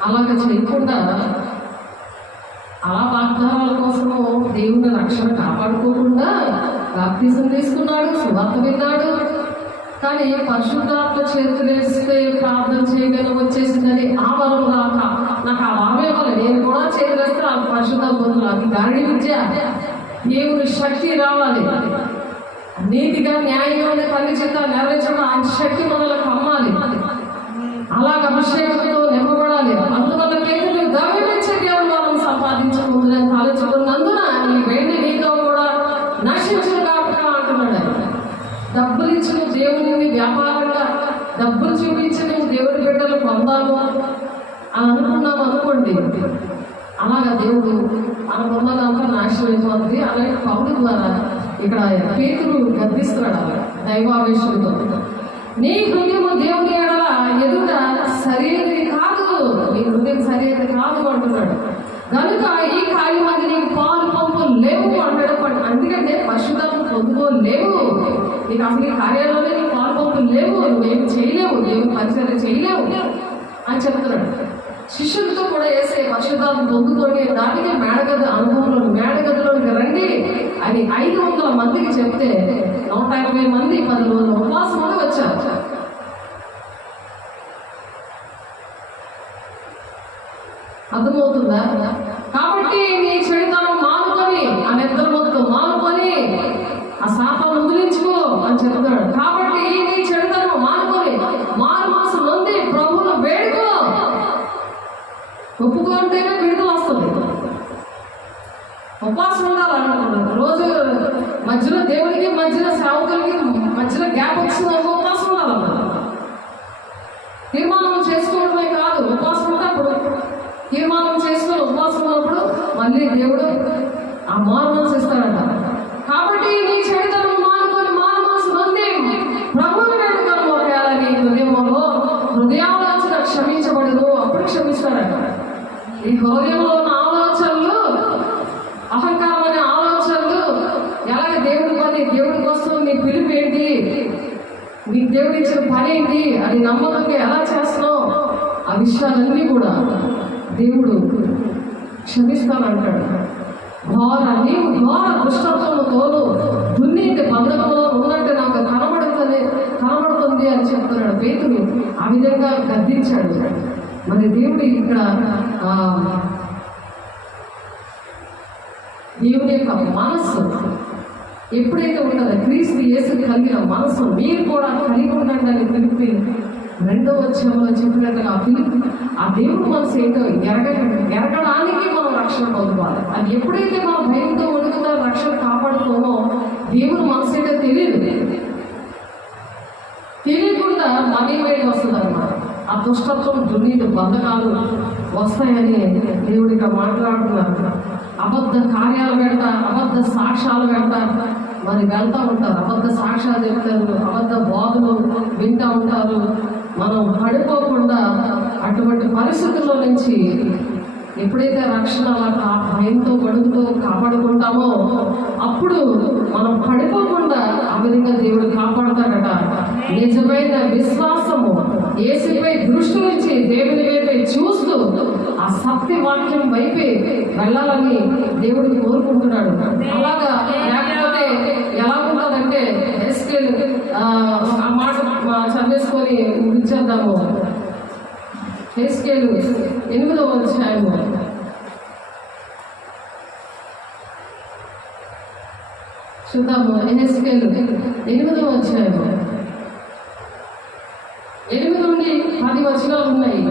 అలాగ చేయకుండా అలా వాగ్దానాల కోసము దేవుని రక్షణ కాపాడుకోకుండా బాప్తిజం తీసుకున్నాడు, సువార్త విన్నాడు. కానీ పరిశుద్ధాత్మ చేతులేస్తే ప్రార్థన చేయగలం వచ్చేసిందని ఆ వరం రాక, నాకు ఆ వరం ఇవ్వాలి, నేను కూడా చేతులేస్తే ఆ పరిశుద్ధాత్మ పొందాలి. అది గాడి విద్య. దేవుని శక్తి రావాలి. నీతిగా న్యాయంగా పని చేత నెరవేర్చడం ఆ శక్తి మనలకు అమ్మాలి. అలాగ అభిషేకంతో నింపబడాలి. అందువల్ల పేతురు దైవమిచ్చే దేవుని వరం సంపాదించకుందని తలచుకున్నందున ఈ వెండి నీతో కూడా నశించును కాక అంటున్నాడు. డబ్బులు ఇచ్చిన దేవుని వ్యాపారంగా డబ్బులు చూపించిన దేవుడి బిడ్డలు పొందాము అని అనుకున్నాము అనుకోండి. అలాగా దేవుడు అనుకున్నదంతా నాశనం అయిపోతుంది. అలాగే పౌరు ద్వారా ఇక్కడ పేతురు గద్దిస్తున్నాడు దైవావేశంతో. నీ హృదయము దేవుని ఎడల ఎదుట సరైనది కాదు, నీ హృదయం సరైనది కాదు అంటున్నాడు. కనుక ఈ కార్యం అది నీకు పాలు పంపులు లేవు అంటాడు. అందుకంటే పరిశుద్ధాత్మ పొందుకోలేవు. నీకు అసలు ఈ కార్యాలలోనే నీకు పాలు పంపులు లేవు, నువ్వేమి చేయలేవు, దేవుని పరిచయం చేయలేవు అని చెప్తున్నాడు. శిష్యులతో కూడా వేసే పరిశుద్ధాత్మ పొందుకొని దానికి మేడగదిలోనికి రండి అని 500 మందికి చెప్తే 120 మంది 10 రోజులు ఉపవాసం అని వచ్చారు. అర్థమవుతుందా? కాబట్టి నీ చెడుతనం మానుకొని, ఆ నిద్ర మొత్తం మానుకొని, ఆ శాపాన్ని వదిలించుకో అని చెప్తాడు. కాబట్టి నీ చెడుతనం మానుకొని మారు మాసం నుండి ప్రభువును వేడుకో. ఒప్పుకుంటేనే విడుదల వస్తుంది. ఉపవాసం ఉండాలనుకున్నాను. రోజు మధ్యలో దేవుడికి మధ్యలో సేవకులకి మధ్యలో గ్యాప్ వచ్చింది ఉపవాసం ఉండాలన్నారు. తీర్మానం చేసుకోవడమే కాదు, ఉపవాసం ఉన్నప్పుడు తీర్మానం చేసుకొని ఉపవాసం ఉన్నప్పుడు మళ్ళీ దేవుడు ఆ మారు మనసు ఇస్తాడంట. కాబట్టి నీ చెడుతనం మానుకొని మారు మనసు పొంది ప్రభువుని వేడుకొని ఒకవేళ నీ హృదయంలో హృదయాలోచన క్షమించబడదు, అప్పుడు క్షమిస్తాడట. ఈ హృదయంలో ఉన్న ఆలోచనలు, అహంకారం అనే ఆలోచనలు, ఎలాగ దేవుడి పని, దేవుడి కోసం నీ పిలుపు ఏంటి, నీ దేవుడు ఇచ్చిన పని ఏంటి, అది నమ్మకంగా ఎలా చేస్తున్నావు, ఆ విషయాలన్నీ కూడా దేవుడు క్షమిస్తానంటాడు. ఘోర దుష్టత్వంతోను దుర్నీతి బంధకంలో ఉన్నట్టు నాకు కనబడుతుంది అని చెప్తున్నాడు పేతురు. ఆ విధంగా గద్దించాడు. మరి దేవుడు ఇక్కడ దేవుని యొక్క మనస్సు ఎప్పుడైతే ఉంటుందో, క్రీస్తు యేసు కలిగిన మనస్సు మీరు కూడా కలిగి ఉండండి అని పిలిపి 2వ అధ్యాయంలో చెప్పినట్టుగా ఆ దేవుడు మనసు ఏంటో ఎరగడానికి మనం రక్షణ పొందుకోవాలి. అది ఎప్పుడైతే మనం భయంతో వణుకుతా రక్షణ కాపాడుకోమో దేవుడు మనసు ఏంటో తెలియకుండా మనీ వేడి వస్తుంది అన్నమాట. ఆ దుష్టత్వం, దుర్నీతి బంధకాలు వస్తాయని దేవుడు ఇక్కడ మాట్లాడుతున్నారు. అబద్ధ కార్యాలు పెడతా, అబద్ధ సాక్ష్యాలు పెడతా మరి వెళ్తూ ఉంటారు. అబద్ధ సాక్ష్యాలు చెప్తారు, అబద్ధ బోధలు వింటూ ఉంటారు. మనం పడిపోకుండా అటువంటి పరిస్థితుల్లో నుంచి ఎప్పుడైతే రక్షణ అలా భయంతో గడుపుతో కాపాడుకుంటామో అప్పుడు మనం పడిపోకుండా ఆ విధంగా దేవుడు కాపాడుతాడట. నిజమైన విశ్వాసము యేసుపై దృష్టి నుంచి దేవుని వైపే చూస్తూ ఆ సత్య వాక్యం వైపే వెళ్ళాలని దేవుడు కోరుకుంటున్నాడు. అలాగా లేకపోతే ఎలా ఉంటుందంటే ఎస్కేల్ ఆ మాట చదివేసుకొని ముగించేద్దాము. ఎస్కేల్ 8వ అధ్యాయము చూద్దాము. ఎస్కేల్ 8వ అధ్యాయము 8 నుండి 10 వచనాలు ఉన్నాయి.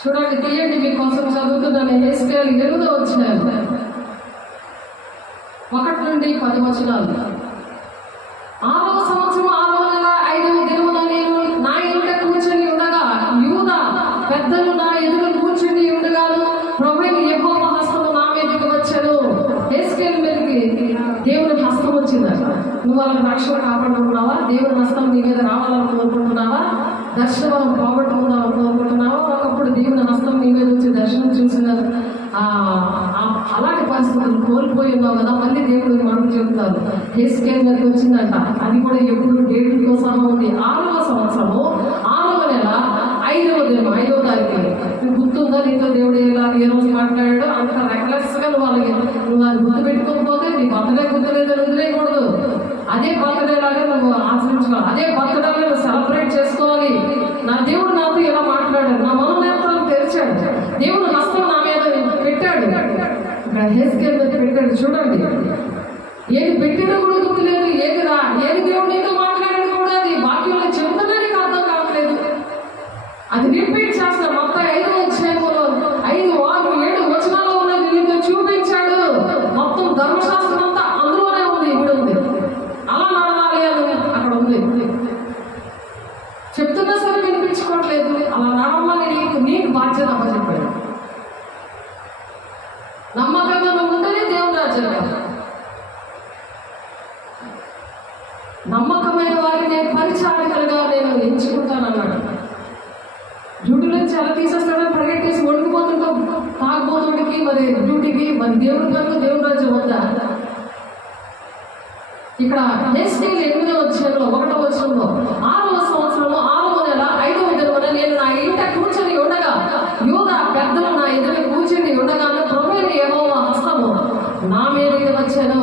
చూడండి, తీయండి, మీకోసం చదువుతున్నాను. ఎస్కేల్ 8వ అధ్యాయం 1 నుండి 10 వచనాలు. 6వ సంవత్సరం 6వ నెల 5వ దినమున నేను నా ఎదుట కూర్చొని ఉండగా యూదా పెద్దలు నా ఎదుట కూర్చొని ఉండగాను ప్రభువైన యెహోవా హస్తము నా మీదకి వచ్చాను. ఎస్కేల్ మీదకి దేవుని హస్తం వచ్చిందట. నువ్వు వాళ్ళని రక్షణ కాపాడుకుంటున్నావా? దేవుని హస్తం నీ మీద రావాలని కోరుకుంటున్నావా? దర్శనం పోగొట్టుకుందామని కోరుకుంటున్నావా? ఒకప్పుడు దేవుని హస్తం నీ మీద వచ్చి దర్శనం చూసిన అలాంటి పరిస్థితులు కోల్పోయి ఉన్నావు కదా. మళ్ళీ దేవుడు మనకు చెబుతారు ఎస్కేల్ మీదకి వచ్చిందంట. అది కూడా ఎప్పుడు డేట్లతో సహా ఉంది. 6వ సంవత్సరము 6వ నెల 5వ దినం 5వ తారీఖు. నువ్వు గుర్తుందా నీతో దేవుడు ఏ రోజు మాట్లాడాడో? అంత రెక్లెస్గా నువ్వు అది గుర్తు పెట్టుకోకపోతే నీ బర్త్డే గుర్తులేదని వదిలేయకూడదు. అదే బర్త్డే లాగా నువ్వు ఆచరించుకోవాలి. అదే బర్త్డే నువ్వు సెలబ్రేట్ చేసుకోవాలి. నా దేవుడు నాతో ఇలా మాట్లాడాడు, నా మనోనేత్రాలు తెరిచాడు, దేవుడు హస్తం నా మీద పెట్టాడు. ఇక్కడ ఎస్కేల్ మీద పెట్టాడు. చూడండి, ఏది పెట్టినా కూడా గుర్తులేదు, ఏది దేవుడు నీతో మాట్లాడాడు కూడా అది వాక్యంలో చెబుతున్నా నీకు అర్థం కావట్లేదు. అది రిపీట్ చేస్తా. మొత్తం 5వ అధ్యాయంలో 5, 6, 7 వచనాల్లో ఉన్నది నీతో చూపించాడు. మొత్తం ధర్మశాస్త్రం అంతా అందులోనే ఉంది. ఇప్పుడు ఉంది అలా నడవాలి అని అక్కడ ఉంది. చెప్తున్నా సరే వినిపించుకోవట్లేదు. అలా నడవమని నీకు బాధ్యత అప్పచెప్పాడు. నమ్మకంగా నువ్వు ఉంటేనే దేవుని రాజ్యం. నమ్మకమైన ఇక్కడ హెస్కేలు 8వ అధ్యాయంలో 1వ వచనంలో 6వ సంవత్సరంలో 6వ నెల 5వ దినమున నేను నా ఇంట కూర్చొని ఉండగా యూదా పెద్దలు నా ఎదురు కూర్చొని ఉండగానే ప్రభువైన యెహోవా హస్తము నా మీదకి వచ్చాను.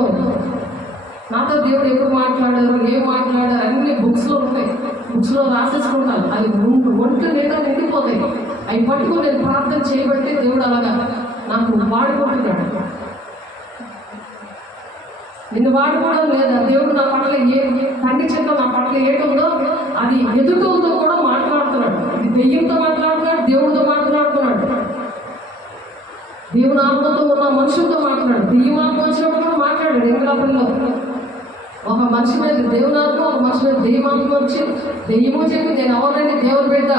నాతో దేవుడు ఎప్పుడు మాట్లాడారు, ఏం మాట్లాడారు అన్ని బుక్స్లో ఉంటాయి, బుక్స్లో రాసేసుకుంటాను. అది ఒంటి నిండా నిండిపోతాయి. అవి పట్టుకుని నేను ప్రార్థన చేయబట్టి దేవుడు అలాగా నాకు వాడుకుంటున్నాడు. నిన్ను వాడుకోవడం లేదా, దేవుడు నా పట్ల ఏ తండ్రి చెత్త నా పట్ల ఏటుందో అది ఎదుగుతో కూడా మాట్లాడుతున్నాడు. ఇది దెయ్యంతో మాట్లాడుతున్నాడు, దేవుడితో మాట్లాడుతున్నాడు, దేవుని ఆత్మతో ఉన్న మనుషులతో మాట్లాడు. దెయ్యం ఆత్మ వచ్చినప్పుడు కూడా మాట్లాడాడు. ఎంకలాపల్లిలో ఒక మనిషి మీద దేవుని ఆత్మ, ఒక మనిషి మీద దెయ్యం ఆత్మ వచ్చి దెయ్యము చెప్పి నేను ఎవరిని దేవుని బిడ్డ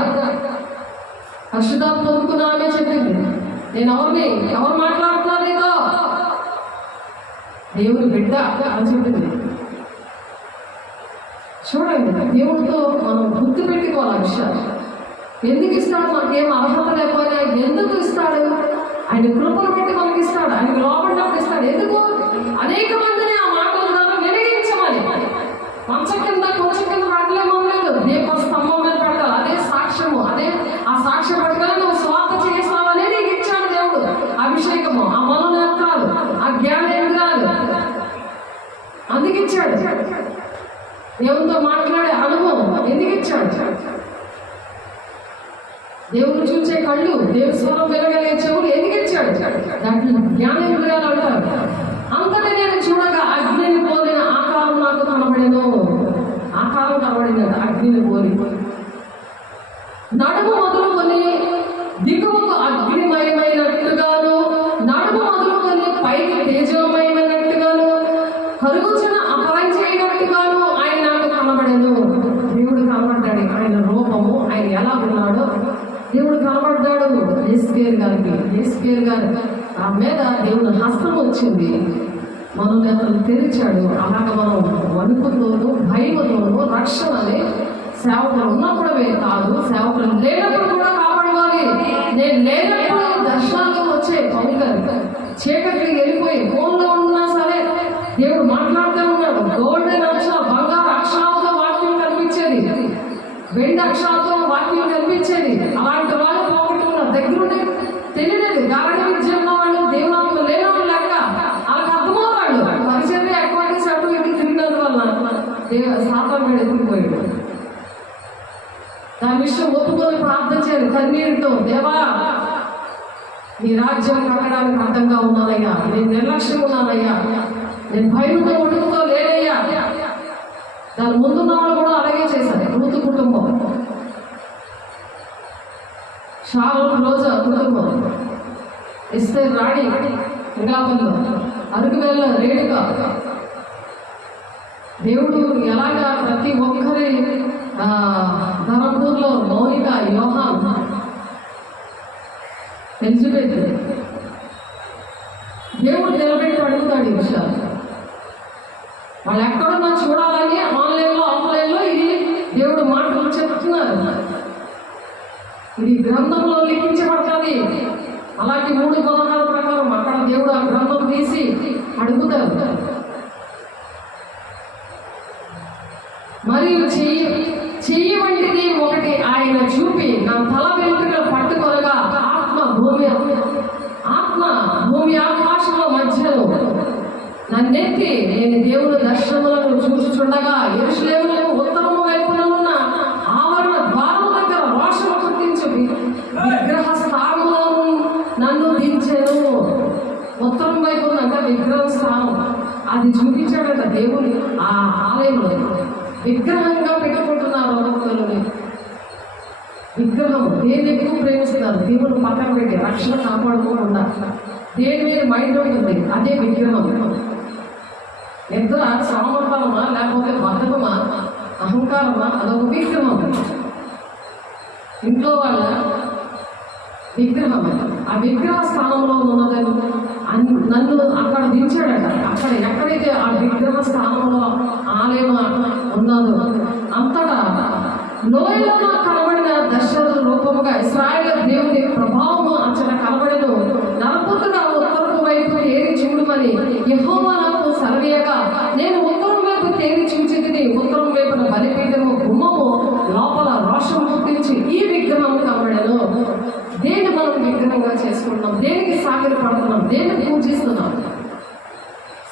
పరిశుద్ధాత్మ పొందుకున్నానని చెప్పింది. నేను ఎవరు మాట్లాడుతున్నారు నీతో, దేవుని బిడ్డ అని చెప్పింది. చూడండి, దేవుడితో మనం గుర్తు పెట్టుకోవాలి ఆ విషయాలు. ఎందుకు ఇస్తాడు? మనకేం అర్హత లేకపోయినా ఎందుకు ఇస్తాడు? ఆయన కృపను బట్టి మనకి ఇస్తాడు, ఆయనకు లోపడినప్పుడు ఇస్తాడు. ఎందుకు? అనేక మందిని ఆ మాటల ద్వారా వెలిగించమని. మంచం కింద కొంచెం కింద పడలేమనలేదు, దీప స్తంభం మీద పెడతారు. అదే సాక్ష్యము, అదే ఆ సాక్ష్యం పట్టుకొని నువ్వు స్వార్థ చేస్తావు అనేది ఇచ్చాడు దేవుడు. అభిషేకము, ఆ మనోనేత్రాలు, ఆ జ్ఞానేంద్రాలు అందుకు ఇచ్చాడు. దేవునితో మాట్లాడే అనుభవం ఎందుకు ఇచ్చాడు? దేవుని చూసే కళ్ళు, దేవుని స్వరం వినగలిగే చెవులు ఎందుకు ఇచ్చాడు? దాంట్లో జ్ఞానేంద్రియాలు అంటారు. అంతటి నేను చూడగా అగ్నిని పోలిన ఆకారం నాకు కనబడేను. ఆకారం కనబడిందంట అగ్నిని పోలి. నడుము మొదలుకొని దిగువకు అగ్నిమయమైనట్టుగాను, నడుము మొదలుకొని పైకి తేజోమయమైనట్టుగాను, కరుగుచిన అపరంజైనట్టుగాను ఆయన నాకు కనబడేను. దేవుడు కనబడ్డాడు. ఆయన రూపము, ఆయన ఎలా ఉన్నాడో దేవుడు కనబడ్డాడు. హెస్కేలు గారు ఆ మీద దేవుని హస్తం వచ్చింది, మనోనేత్రాలు తెరిచాడు. అలాగ మనం వణుకుతోనూ భయముతోనూ రక్షణని సేవకులు ఉన్నప్పుడే కాదు, సేవకులు లేనప్పుడు కూడా కాపాడాలి. నేను లేనప్పుడు దర్శనాలు వచ్చే పౌలు గారు చీకటికి వెళ్ళిపోయి ఫోన్లో ఉన్నా సరే దేవుడు మాట్లాడుతూ ఉన్నాడు. గోల్డెన్ అక్షర, బంగారు అక్షరాలతో వాక్యం కనిపించేది, వెండి అక్షరాలతో వాక్యం కనిపించేది. అలాంటి వాళ్ళు పోగొట్టుకున్నారు. దగ్గరుండి తెలియలేదు, గారడి విద్య ఉన్న వాళ్ళు, దేవునాత్మ లేని వాళ్ళు లెక్క వాళ్ళకి అర్థమవుతాడు. పరిచర్య అక్వాటిక్స్ అటు ఇటు తిరిగినందు వల్ల సాతాను ఎత్తుకుపోయాడు. దాని విషయం ఒప్పుకొని ప్రార్థన చేయాలి కన్నీరుతో. దేవా, నీ రాజ్యం కట్టడానికి అర్థంగా ఉన్నానయ్యా, నేను నిర్లక్ష్యం ఉన్నానయ్యా, నేను భయంతో ఒడుగుతో లేనయ్యా. దాని ముందున్న వాళ్ళు కూడా అలాగే చేశారు. రూతు కుటుంబం, షాలోము రోజా కుటుంబం, ఎస్తేరు రాణి ఇంగాపల్లో, అరకువేళ్ళ రేణుక. దేవుడు ఎలాగా ప్రతి ఒక్కరి ధరంపూర్లో మౌనిక, యోహాన్, ఎలిజబెత్, దేవుడు నిలబెట్టి అడుగుతాడు ఈ విషయాలు. వాళ్ళు ఎక్కడున్నా చూడాలని ఆన్లైన్లో ఇది దేవుడు మాటలు చెప్తున్నారు. ఇది గ్రంథంలో లిఖించబడుతుంది. అలాంటి 3:16 ప్రకారం అక్కడ దేవుడు ఆ గ్రంథం తీసి అడుగుతారు. మరియు చెయ్యి వంటిది ఒకటి ఆయన చూపి నా తల వెంట్రుకలు పట్టుకొనగా ఆత్మ భూమి ఆకాశంలో మధ్యలో నన్నెత్తి నేను దేవుని దర్శనములను చూచుచుండగా యెరూషలేములో ఉత్తరము వైపున ఉన్న ఆవరణ ద్వారము దగ్గర రోషము పుట్టించు విగ్రహ స్థానంలో నన్ను దించెను. ఉత్తరం వైపు అంటే విగ్రహ స్థానం అది చూపించాడట దేవుని. ఆ ఆలయంలో విగ్రహంగా పెట్టుకుంటున్నారు భక్తులని. విగ్రహం దేని ఎక్కువ ప్రేమిస్తున్నారు? దేవుడు పక్కన పెట్టి రక్షణ కాపాడుకోకుండా దేని మీద మైండ్ ఉంటుంది, అదే విగ్రహం. నిద్ర సామర్థ్యమా లేకపోతే బద్ధకమా, అహంకారమా, అదొక విగ్రహం. ఇంట్లో వాళ్ళ విగ్రహం. ఆ విగ్రహ స్థానంలో ఉన్నదని నన్ను అక్కడ దించాడట. అక్కడ ఎక్కడైతే ఆ విగ్రహ స్థానంలో ఆలయం ఉన్నదో అంతటా లోయలో నాకు కనబడిన దర్శన రూపముగా ఇశ్రాయేలు దేవుని ప్రభావము అచ్చట కనబడను. నరపుత్రుడు ఉత్తరపు వైపు ఏరి చూడమని యెహోవా నాకు సెలవీయగా నేను ఉత్తరం వైపు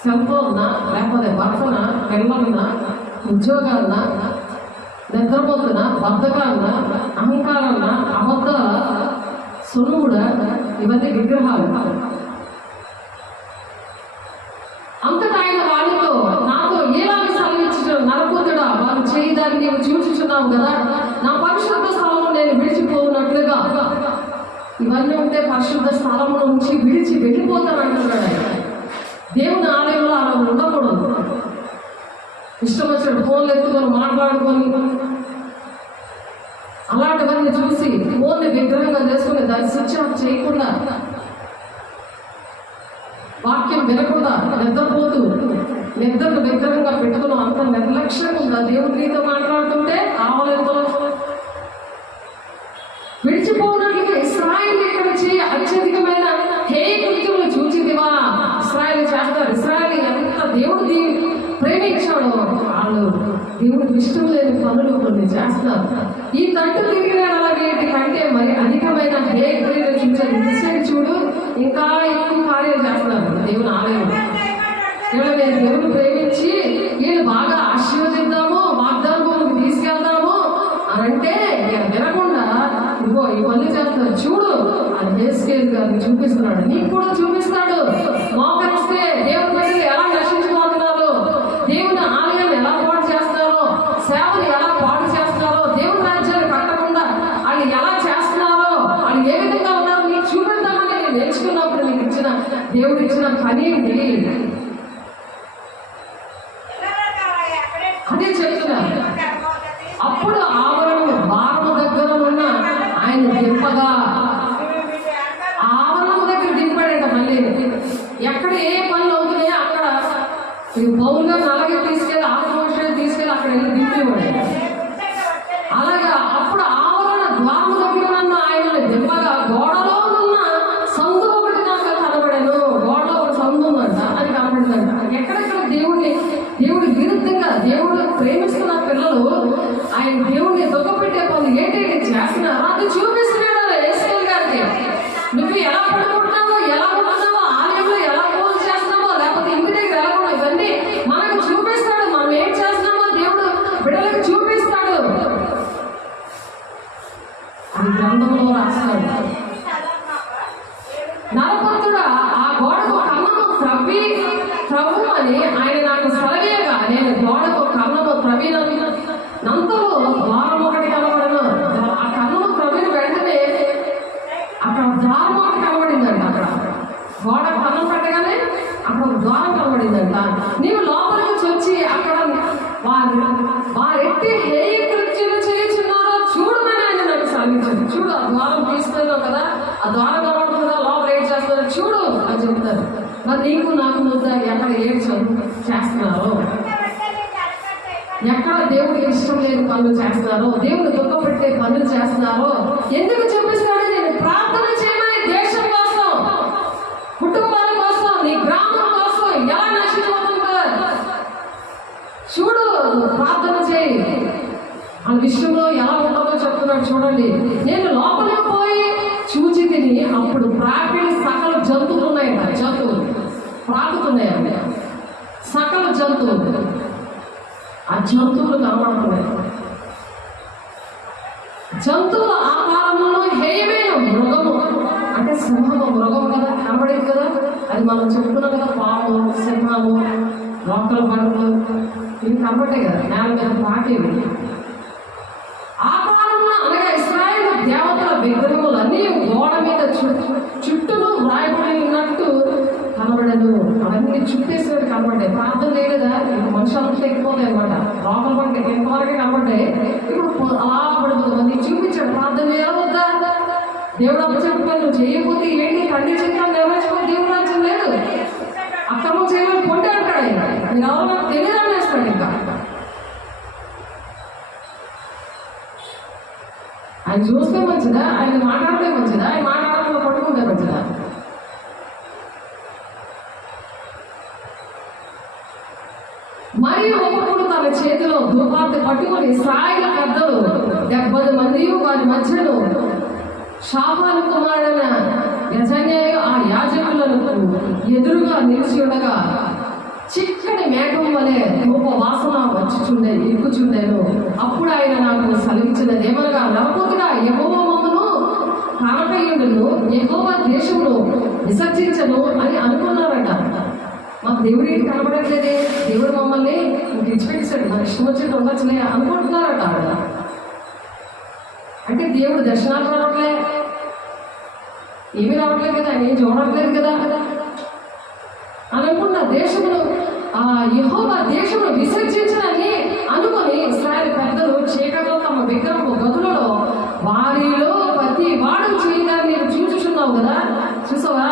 సెల్ ఫోన్నా, లేకపోతే భర్తన, పిల్లలన్నా, ఉద్యోగాలన్నా, నిద్రపోతున్న, బద్ధకాలన్నా, అహంకారాలన్నా, అబద్ధాల, సులువుడా, ఇవన్నీ విగ్రహాలు. అంతటా ఆయన వాళ్ళతో నాతో ఏలాగా సెలవించడం, నరపుతుడా వారు చేయదాన్ని నీవు చూచుచున్నావు కదా, నా పరిశుద్ధ స్థలము నేను విడిచిపోనట్లుగా. ఇవన్నీ ఉంటే పరిశుద్ధ స్థలము నుంచి విడిచి వెళ్ళిపోతానంటున్నాడు ఆయన. దేవుని ఆలయంలో అలా ఉండకూడదు. ఇష్టం వచ్చిన ఫోన్లు ఎత్తుకొని మాట్లాడుకొని అలాంటివన్నీ చూసి ఫోన్ని విగ్రహంగా చేసుకుని దాన్ని స్విచ్ ఆఫ్ చేయకుండా, వాక్యం వినకుండా నిద్రపోతూ నిద్రను విగ్రహంగా పెట్టుకున్నాం. అంత నిర్లక్ష్యంగా ఉందా దేవుడు నీతో మాట్లాడుతుంటే? ఆవలంతో విడిచిపోయినట్లుగా ఇశ్రాయేలు ఇక్కడ అత్యధికమైన హేయ కృత్యములు చూచిదివా. ఇశ్రాయేలు చేస్తారు. ఇశ్రాయేలు ఎంత దేవుడు ప్రేమించాడో వాళ్ళు దేవుడికి ఇష్టం లేని పనులు కొన్ని చేస్తారు. ఈ తట్టు తిరిగిన అలాగే కంటే మరి అధికమైన హేయ క్రియలు చూసారు. ఇశ్రాయేలు చూడు ఇంకా ఎక్కువ కార్యాలు చేస్తున్నారు దేవుని ఆలయంలో. నేను దేవుని ప్రేమించి వీళ్ళు బాగా ఆశీర్వదిద్దాము, వాగ్దానంలోకి తీసుకెళ్దాము అని అంటే వినకుండా ఇదిగో ఈ పనులు చేస్తారు చూడు అని హెస్కేల్ గారిని చూపిస్తున్నాడు. నీకు కూడా చూపిస్తాడు. మోకరిస్తే దేవుని ప్రజలు ఎలా నశించిపోతున్నారు, దేవుని ఆలయాన్ని ఎలా పాడు చేస్తారో, సేవలు ఎలా పాడు చేస్తారో, దేవుని రాజ్యాన్ని కట్టకుండా వాళ్ళు ఎలా చేస్తున్నారో, వాళ్ళు ఏ విధంగా ఉన్నారో నీకు చూపిద్దామని నేను నేర్చుకున్నప్పుడు నీకు ఇచ్చిన దేవుడు ఇచ్చిన పని ఏంటి అదే చెప్తున్నారు. అప్పుడు ఆవరణ వారము దగ్గర ఉన్న ఆయన దింపగా ఆవరణం దగ్గర దింపాడంట. మళ్ళీ ఎక్కడ ఏ పనులు అవుతున్నాయో అక్కడ పౌరుగా అలాగే తీసుకెళ్ళి ఆత్మోషాన్ని తీసుకెళ్ళి అక్కడ వెళ్ళి దింపేవాడు. అలాగా అప్పుడు ఆవరణ ద్వారము దగ్గర ఉన్న ఆయన దింపగా గోడలో ఉన్న సందు ఒకటి నాకు కనబడాను. గోడలో ఒక సందు ఉందంట, అది కనబడిందంట. ఎక్కడెక్కడ దేవుడి విరుద్ధంగా దేవుడు ప్రేమిస్తున్న పిల్లలు ఆయన దేవుడిని దొంగపెట్టే పనులు ఏంటి చేస్తున్నారు అది చూపిస్తున్నాడు హెస్కేల్ గారికి. నువ్వు ఎలా పడుకుంటున్నావో, ఎలా ఉంటున్నావో, ఆలయంలో ఎలా పూజ చేస్తున్నావో, లేకపోతే ఇంటి దగ్గర ఎలా ఉన్నావు, ఇవన్నీ మనకు చూపిస్తాడు. మనం ఏం చేస్తున్నామో దేవుడు బిడ్డలకు చూపిస్తాడు. అది గ్రంథంలో రాస్తాడు. నరపుత్రుడా ఆ గోడకు కన్నము త్రవ్వు అని ఆయన నాకు సెలవేయగా నేను గోడకు కన్నము నంతలో ద్వారం ఒకటి కనబడను. ఆ కన్నము త్రవ్విన వెంటనే అక్కడ ద్వారం ఒకటి కనబడిందంట. అక్కడ గోడ కన్నం పెట్టగానే అక్కడ ద్వారం కనబడిందంట. నీవు లోపలికి వచ్చి అక్కడ వారెట్టి హేయ కృత్యులు చేయుచున్నారో చూడమని ఆయన నాకు సెలవించాడు. చూడు ఆ ద్వారం తీసుకున్నావు కదా, ఆ ద్వారం కనబడుతుంది కదా, లోపల ఏం చేస్తున్నారు చూడు అని చెప్తారు. మరి నీకు నాకు ముద్ద ఎక్కడ ఏం చేస్తున్నారో, ఎక్కడ దేవుడికి ఇష్టం లేని పనులు చేస్తున్నారో, దేవుడు దుఃఖపెట్టే పనులు చేస్తున్నారో ఎందుకు చూపిస్తాడు? నేను ప్రార్థన చేయమని దేశం కోసం, కుటుంబాల కోసం, నీ గ్రామం కోసం ఎలా నశించిపోతుందో చూడు, ప్రార్థన చేయి. ఆ విషయంలో ఎలా ఉంటుందో చెప్తున్నాడు చూడండి. నేను లోపలికి పోయి చూచి తిని అప్పుడు ప్రాకిడి సకల జంతువులు ఉన్నాయంట. జంతువులు ప్రాకుతున్నాయంట. సకల జంతువులు, ఆ జంతువులు కనబడుతున్నాయి. జంతువుల ఆకారంలో హేయమైన మృగము అంటే సింహము, మృగం కదా కనబడేది కదా, అది మనం చెప్పుకున్నాం కదా. పాము, సింహము, లోకల బడులు ఇవి కనబడ్డాయి కదా, నేల మీద పాకేవి. ఆకారంలో అనగా ఇశ్రాయేలు దేవతల విగ్రహములన్నీ గోడ మీద చుట్టూను వ్రాయబడి ఉన్నట్టు కనబడదు. అవన్నీ చుట్టేసినట్టు కనబడ్డాయి. ప్రార్థన చేయలేదా? మనుషులంతా ఎక్కిపోతాయి అనమాట. లోపల పడితే ఎంతవరకే కనబడ్డాయి. ఇప్పుడు అలా పడుతుంది. నీకు చూపించాడు ప్రార్థన చేయవద్దా? దేవుడు అప్పచెప్పని నువ్వు చేయకపోతే ఏంటి ఖండించడం నెరవేర్చుకో. దేవుడు రాజ్యం లేదు. అక్రమం చేయమని పొండి అంటాడు ఆయన. మీరు ఎవరు నాకు తెలియదని వేస్తాడు. ఇంకా ఆయన చూస్తే మంచిదా, ఆయన మాట్లాడితే మంచిదా, ఆయన మాట్లాడకుండా పట్టుకుంటే మంచిదా? మరియు ఒకప్పుడు తన చేతిలో ధూపాన్ని పట్టుకొని ఇశ్రాయేలు పెద్దలు 70 మంది వారి మధ్యలో షాఫాను కుమారుడైన యజన్యాయు ఆ యాజకులకు ఎదురుగా నిలిచి ఉండగా చిక్కని మేఘం వలె గొప్ప వాసన ఎక్కుచుండెను. అప్పుడు ఆయన నాకు సెలవిచ్చినది ఏమనగా, నరపుత్రుడా, యెహోవా మమ్మను కానకయుండును, యెహోవా దేశమును విసర్జించను అని అనుకున్నారట. మాకు దేవుడు ఏంటి కనబడట్లేదే, దేవుడు మమ్మల్ని విడిచిపెట్టేశాడు, మన ఇష్టం వచ్చినట్టు ఉండొచ్చులే అనుకుంటున్నారట. అంటే దేవుడు దర్శనాలు రావట్లే, ఏమీ రావట్లేదు కదా, ఏం చూడట్లేదు కదా అని అనుకున్న దేశమును యెహోవా దేశమును విసర్జించడాన్ని అనుకుని ఇశ్రాయేలు పెద్దలు చీకట్లో తమ విగ్రహము గదులలో వారిలో ప్రతి వాడు చేయడాన్ని నేను చూచుచున్నావు కదా. చూసావా,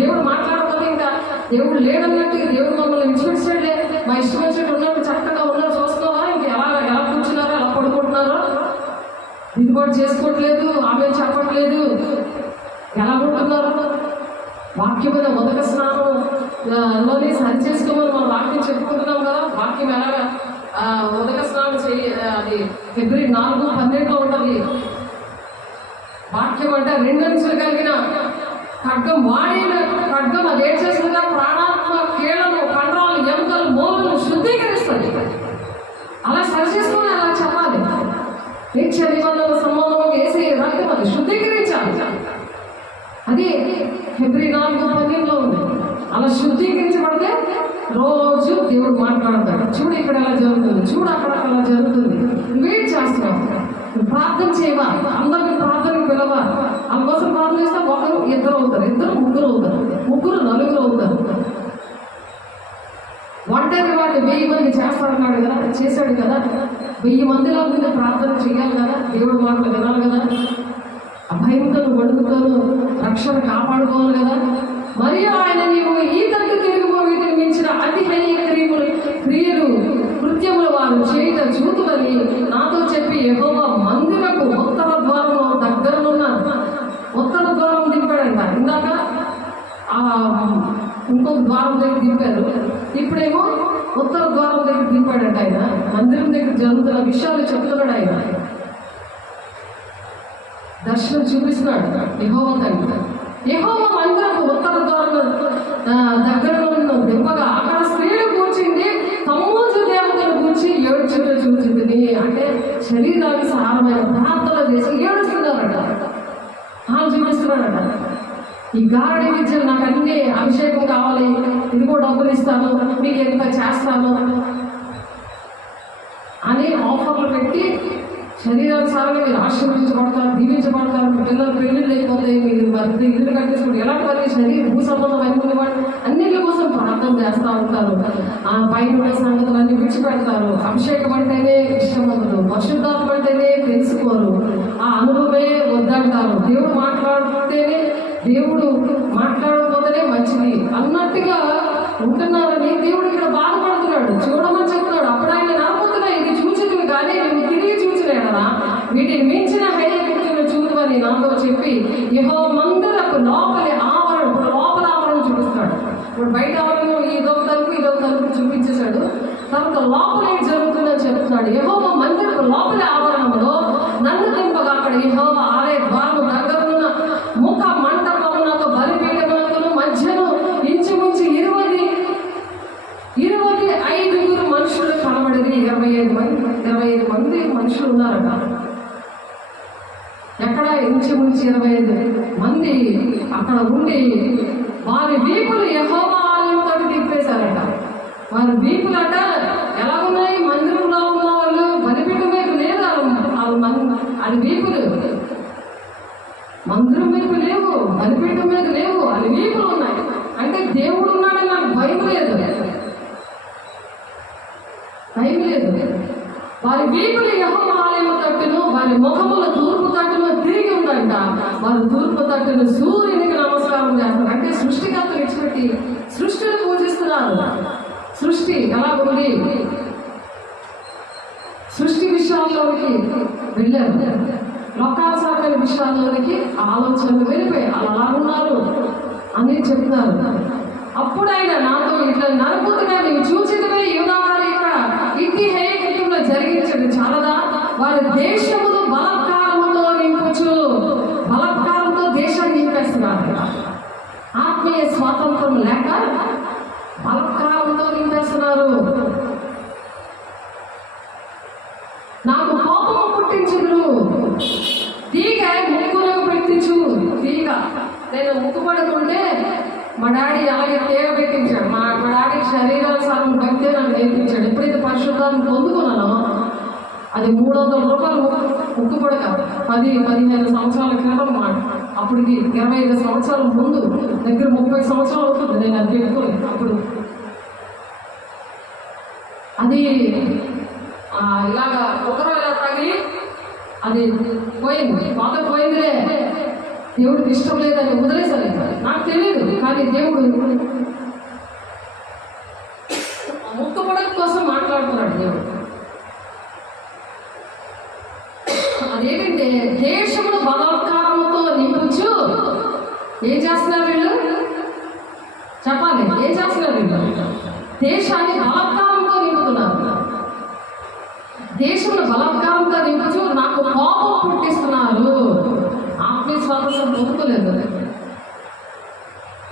దేవుడు మాట్లాడకపోతే ఇంకా దేవుడు లేడన్నట్టుగా దేవుడు మమ్మల్ని విడిచిపెట్టాడే, మా ఇష్టం వచ్చినట్టు ఉన్నట్టు చక్కగా ఉన్నారు చూస్తున్నావా, ఇంక ఎలా కూర్చున్నారో ఎలా పడుకుంటున్నారో, దిద్దుబాటు చేసుకోవట్లేదు, ఆమె చెప్పట్లేదు, ఎలా ఉంటున్నారు. వాక్యమైన ఉదక స్నానంలోనే సరి చేసుకోమని మనం వాక్యం చెప్పుకుంటున్నాం కదా. వాక్యం ఎలాగా ఉదక స్నానం అది ఫిబ్రవరి 4:12 ఉంటుంది. వాక్యం అంటే 2 అంచులు కలిగిన ఖడ్గం, వాడిన ఖడ్గం అది ఏం చేస్తుందా, ప్రాణాత్మ కీళ్ళను, కండరాలు, ఎముకలు, మోలను శుద్ధీకరిస్తుంది. అలా సరి చేసుకొని అలా చెప్పాలి. నిత్య నిబంధన సంబంధం వేసి రక్తం అది శుద్ధీకరించాలి. అది ఫిబ్రవరి 4:12 ఉంది. అలా శుద్ధీకరించబడితే రోజు దేవుడు మాట్లాడతాడు. చూడు ఇక్కడ ఎలా జరుగుతుంది, చూడు అక్కడ అలా జరుగుతుంది, వెయిట్ చేస్తున్నావు, ప్రార్థన చేయవా, అందరికీ ప్రార్థనకు పిలవా. అందుకోసం ప్రార్థన చేస్తే 1, 2 అవుతారు, 2, 3 అవుతారు, 3, 4 అవుతారు. ఒంటరి వాటి 1000 మంది చేస్తారన్నాడు కదా, చేశాడు కదా. 1000 మందిలో ముందు ప్రార్థన చేయాలి కదా, దేవుడు మాటలు వినాలి కదా, అభయంతో వణుకుతాను రక్షణ కాపాడుకోవాలి కదా. మరియు ఆయన నీవు ఈ తట్టు తిరుగుబో వీటిని మించిన అతి హేయ క్రియలు కృత్యములు వారు చేయుట చూతులని నాతో చెప్పి యెహోవా మందిరపు ఉత్తర ద్వారంలో దగ్గరనున్న ఉత్తర ద్వారం దింపాడంట. ఇందాక ఇంకొక ద్వారం దగ్గర దింపారు, ఇప్పుడేమో ఉత్తర ద్వారం దగ్గర దింపాడంట. ఆయన మందిరం దగ్గర జరుగుతున్న విషయాలు చెప్తున్నాడు. ఆయన దర్శనం చూపిస్తున్నాడు యెహోవా తండ్రి. యెహోవా మందిరపు ఉత్తర ద్వారం దగ్గరలో దింపగా అక్కడ స్త్రీలు కూర్చుంది, తమ్మూజు దేవతను కూర్చి ఏడ్చుట చూచింది. అంటే శరీరానికి సారమైన ప్రార్థన చేసి ఏడుస్తున్నారట, చూపిస్తున్నాడట. ఈ గారడి విద్యలు నాకు అన్ని అభిషేకం కావాలి, ఇదిగో డబ్బులు ఇస్తాను, మీకు ఎంత చేస్తాను అని ఆఫర్లు పెట్టి శరీరానుసారంగా మీరు ఆశీర్వదించబడతారు, దీవించబడతారు, పిల్లలు పెళ్లిళ్ళు లేకపోతే మీరు మరి ఇల్లు కట్టించుకోండి, ఎలాంటి వారికి శరీర భూ సంబంధం అనుకునేవాడు అన్నింటి కోసం ప్రార్థన చేస్తూ ఉంటారు. ఆ పైన సంగతులన్నీ విడిచిపెడతారు. అభిషేకం అంటేనే ఇష్టం ఉండదు, పరిశుద్ధాత్మ అంటేనే తెలుసుకోరు, ఆ అనుభవమే వద్దంటారు. దేవుడు మాట్లాడితేనే, దేవుడు మాట్లాడకపోతేనే మంచిది అన్నట్టుగా ఉంటున్నారని దేవుడు ఇక్కడ బాధపడుతున్నాడు, చూడమని చెప్తున్నాడు. అప్పుడు ఆయన నాపోతున్నా ఇది చూచినవి కానీ నువ్వు తిరిగి చూసినాడరా, వీటిని మించిన హేయకృత్యములు చూడమని నాతో చెప్పి యెహోవా మందిరపు లోపలి ఆవరణ, ఇప్పుడు లోపల ఆవరణ చూపిస్తాడు. ఇప్పుడు బయట ఆవరణ ఇదొక తలుపు చూపించేశాడు, తర్వాత లోపల ఏం జరుగుతుందని చెప్తున్నాడు. యెహోవా మందిరపు లోపలి ఆవరణంలో నన్ను దింపగా అక్కడ యెహోవా ఆలయ ద్వారము దగ్గరున్న ముఖ మంటపమునకు బలిపీఠమునకును మధ్యను ఇంచుమించు 25 మనుషులు కనబడేది. 25 మంది మనుషులు ఉన్నారట. ఎక్కడ ఇంచుమించు 25 మంది అక్కడ ఉండి వారి వీపులు యెహోవా ఆలయంతో తిప్పేశారట. వారి వీపులట ఎలా ఉన్నాయి, మందిరంలో ఉన్న వాళ్ళు బలిపీఠం వైపు లేదు, అది వీపులు మందిరం వైపు లేవు, బలిపీఠం మీద లేవు, అది వీపులు ఉన్నాయి. అంటే దేవుడు ఉన్నాడని నాకు భయం లేదు. వారి వీపులు యెహోవా ఆలయము తట్టును, వారి ముఖముల తూర్పు తట్టును తిరిగి ఉందంట. వారు తూర్పు తట్టును సూర్యునికి నమస్కారం చేస్తారు. అంటే సృష్టికర్తలు ఇచ్చిపెట్టి సృష్టిని పూజిస్తున్నారు. సృష్టి ఎలా ఉంది, సృష్టి విషయాల్లోనికి వెళ్ళారు, లోకాచారమైన విషయాల్లోనికి ఆలోచనలు వెళ్ళిపోయి అలా ఉన్నారు అని చెప్తున్నారు. అప్పుడు ఆయన నాతో ఇట్లా నరపుతున్నా, నీవు చూచినవే యూదా వారి ఇక్కడ ఇంటి హేయకృత్యంలో జరిగించడం చాలదా, వారి దేశమును బలత్కారముతో నింపుచు, బలత్కారంతో దేశాన్ని నింపేస్తున్నారు. ఆత్మీయ స్వాతంత్రం లేక బలత్కారంతో నింపేస్తున్నారు. శరీరానుసారం భక్తే నాకు నేర్పించాడు. ఎప్పుడైతే పరిశుద్ధాన్ని పొందుకున్నానో అది 300 రూపాయలు ముక్కు పడక 10-15 సంవత్సరాల క్రితం మాట. అప్పటికి 25 సంవత్సరాల ముందు దగ్గర 30 సంవత్సరాలు అవుతుంది నేను అది పెట్టుకోని. అప్పుడు అది ఇలాగా ఒకరు ఇలా తగిలి అది పోయింది, బాగా పోయిందిలే, దేవుడికి ఇష్టం లేదని వదిలేసారు. నాకు తెలియదు, కానీ దేవుడు ముక్కు పడక కోసం మాట్లాడుతున్నాడు దేవుడు. అదేంటంటే దేశమును బలాత్కారంతో నింపుచు ఏం చేస్తున్నారు వీళ్ళు చెప్పాలి, ఏం చేస్తున్నారు వీళ్ళు? దేశాన్ని బలాత్కారంతో నింపుతున్నారు. దేశంలో బలాత్కారంతో నింపుచు నాకు కోపం పుట్టిస్తున్నారు. ఆత్మీయ స్వాతంత్రం పొందుకోలేదు కదా.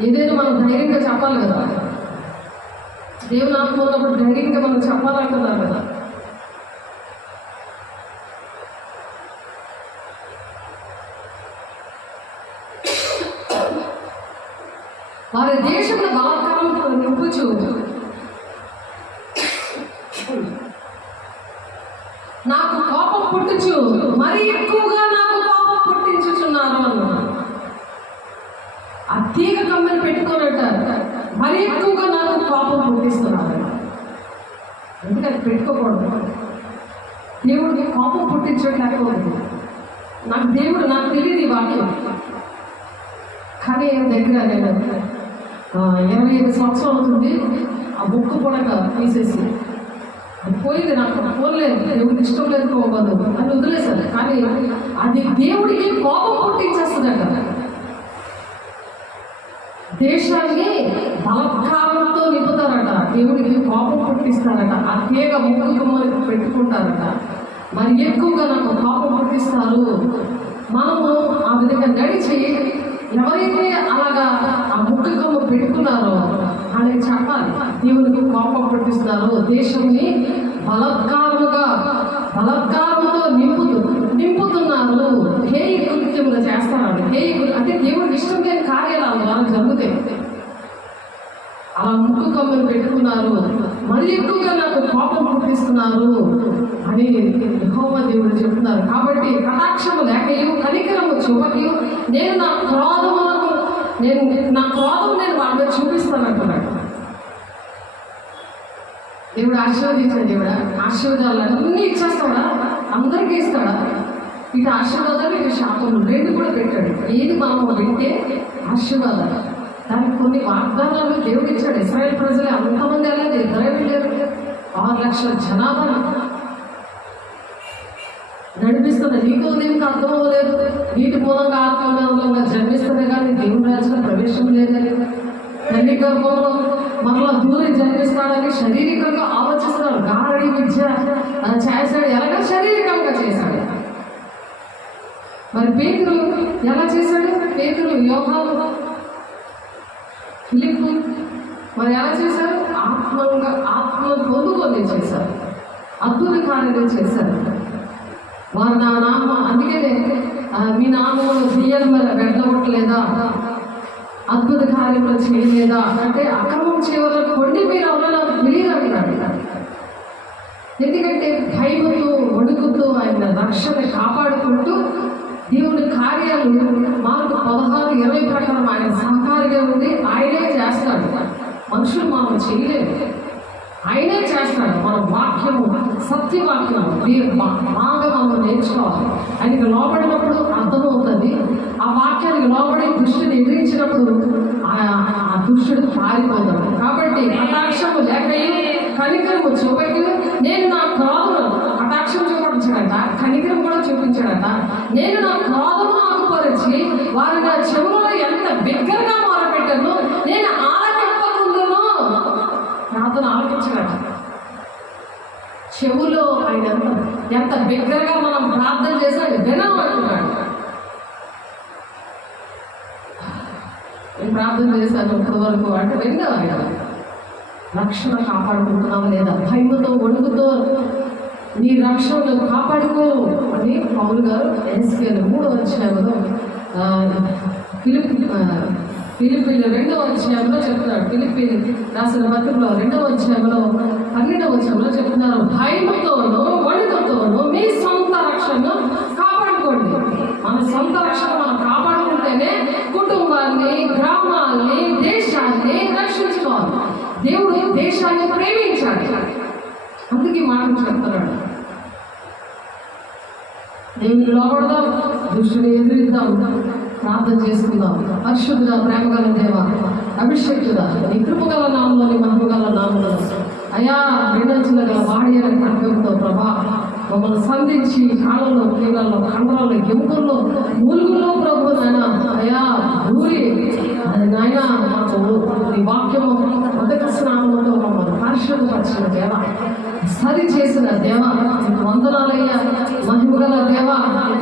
ఏదైనా మనం ధైర్యంగా చెప్పాలి కదా. దేవుని ఆత్మ ఉన్నప్పుడు ధైర్యంగా మనం చెప్పాలంటున్నారు కదా. వారి దేశంలో బలాత్కారంతో నింపుచు నాకు కోపం పుట్టుచు మరీ ఎక్కువగా నాకు కోపం పుట్టించుచున్నారు అన్నారు. ఆ తీగ కమ్మని పెట్టుకోనట మరీ ఎక్కువగా నాకు కోపం పుట్టిస్తున్నారు. ఎందుకంటే పెట్టుకోకూడదు. దేవుడికి కోపం పుట్టించట్లేకపోతుంది. నాకు తెలియదు ఈ వాక్యం, కానీ దగ్గర నేను 25 సంవత్సరాలు అవుతుంది. ఆ ముక్కు పొడక తీసేసి అది పోయింది, నాకు పోలేదు, దేవుడికి ఇష్టం లేదు పోవద్దు అని వదిలేశాను. కానీ అది దేవుడికి కోపం పుట్టించేస్తుందట. దేశాన్ని బలత్కారంతో నింపుతారట, దేవుడికి కోపం పుట్టిస్తారట. ఆ తీగ ముక్కు గుమ్మని పెట్టుకుంటారట, మరి ఎక్కువగా నాకు కోపం పుట్టిస్తారు. మనము ఆ విధంగా నడిచి ఎవరైతే అలాగా ఆ ముక్కు కొమ్మ పెట్టుకున్నారో వాళ్ళకి చెప్పాలి, దేవునికి కోపం పుట్టిస్తున్నారు, దేశంని బలత్కారంతో నింపుతున్నారు, హేయ కృత్యములు చేస్తున్నారు. అంటే దేవుడికి ఇష్టం లేని కార్యాలు ద్వారా జరుగుతాయి. అలా ముక్కు కొమ్మను పెట్టుకున్నారు, మరి ఎక్కువగా నాకు కోపం పుట్టిస్తున్నారు అని యెహోవా దేవుడు చెప్తున్నారు. కాబట్టి కటాక్షము లేకయు కనికరము చూపకయు నేను నా క్రోధం నేను వాళ్ళ మీద చూపిస్తాను అంటున్నాడు. దేవుడు ఆశీర్వదించాడు. దేవుడా ఆశీర్వాదాలు అన్నీ ఇచ్చేస్తాడా? అందరికీ ఇస్తాడా? ఇటు ఆశీర్వాదాలు ఇటు శాపములు రెండు కూడా పెట్టాడు. ఏది మనం వింటే ఆశీర్వాదాలు, దానికి కొన్ని వాగ్దానాలు దేవుడు ఇచ్చాడు. ఇశ్రాయేల్ ప్రజలు అంతమంది వెళ్ళలేదు, ఇద్దరు లేరు, 6 లక్షల జనాభా నడిపిస్తుంది. నీకు దేవునికి అర్థం అవ్వలేదు. నీటి మూలంగా ఆత్మూలంగా జన్మిస్తుంది, కానీ దేవుని రాజ్యంలో ప్రవేశం లేదని, తల్లి గర్భంలో మనలో దూరం జన్మిస్తాడని శారీరకంగా ఆలోచిస్తున్నాడు. గారడి విద్య చేశాడు, ఎలాగ శారీరకంగా చేశాడు. మరి పేతురు ఎలా చేశాడు? పేతురు, యోహాను, ఫిలిప్పు మరి ఎలా చేశారు? ఆత్మను పొందుకొని చేశారు, అద్భుత కార్యాలు చేశారు. వారు నా నామ, అందుకే మీ నామంలో దెయ్యాలు వెళ్ళగొట్టలేదా, అద్భుత కార్యములు చేయలేదా అంటే అక్రమం చేయవల్ల కొండి మీరు అవునా నాకు తెలియదు అంటాడు. ఎందుకంటే భయముతో వణుకుతూ ఆయన రక్షణ కాపాడుకుంటూ దేవుని కార్యాలు మార్కు 16:20 ప్రకారం ఆయన సహకారిగా ఉండి ఆయనే చేస్తాడు. మనుషులు మనం చేయలేదు, ఆయనే చేస్తాడు. మన వాక్యము సత్యవాక్యం బాగా మనం నేర్చుకోవాలి. ఆయనకి లోబడినప్పుడు అర్థమవుతుంది. ఆ వాక్యానికి లోబడి దుష్టుని ఎదిరించినప్పుడు ఆ దుష్టుడు పారిపోతాడు. కాబట్టి కటాక్షము లేకయు కనికరము చూపకి నేను నా క్రోధమును, కటాక్షం చూపించాడట, కనికరం కూడా చూపించాడట. నేను నా క్రోధమును ఆకుపరిచి వారి నా చెవులలో ఎంత బిగ్గరగా మొరపెట్టాను, నేను ఆలకింపకుండును. ప్రార్థన ఆలకించాడట. చెవులో ఆయన ఎంత బిగ్గరగా మనం ప్రార్థన చేశాడు వినం అంటున్నాడు. నేను ప్రార్థన చేశాను ఇప్పటి వరకు అంటే విన్నావా? రక్షణ కాపాడుకుంటున్నావు లేదా? భయముతో వణుకుతో నీ రక్షణను కాపాడుకో అని పౌలు గారు ఎస్కేలు 3వ అధ్యాయంలో ఫిలిప్పీలు 2వ అధ్యాయంలో చెప్తున్నాడు. ఫిలిప్పీలు రాసిన పత్రికలో 2వ అధ్యాయంలో 12వ వచనంలో చెప్తున్నారు, భయముతోనూ వణుకుతోనూ మీ సొంత రక్షణను కాపాడుకోండి. మన సొంత రక్షణ మనం కాపాడుకుంటేనే కుటుంబాన్ని, గ్రామాల్ని, దేశాన్ని రక్షించుకోవాలి. దేవుడు దేశాన్ని ప్రేమించాడు, అందుకే మాట చెప్తున్నాడు. దేవుని లోపడదాం, దుష్టుని ఎదురిద్దాం, ప్రార్థన చేసుకుందాం. పరిశుద్ధుడా, ప్రేమగల దేవ, అభిషేకుడా, నీ కృపగల నామంలో, నీ మహిమగల నామంలో అయా రెండంచుల గల వాడి అనే ఖడ్గంతో ప్రభా మమ్మల్ని సంధించి కాళ్ళలో, కీళ్ళలో, కండరాల్లో, ఎముకల్లో, మూలుగుల్లో ప్రభు నాయన అయా ఊరి నాయన మాకు నీ వాక్యము మొదటి స్నానంతో మమ్మల్ని పరిశుద్ధపరిచిన దేవ, సరి చేసిన దేవ, వందనాలయ్యా. మహిమగల దేవ,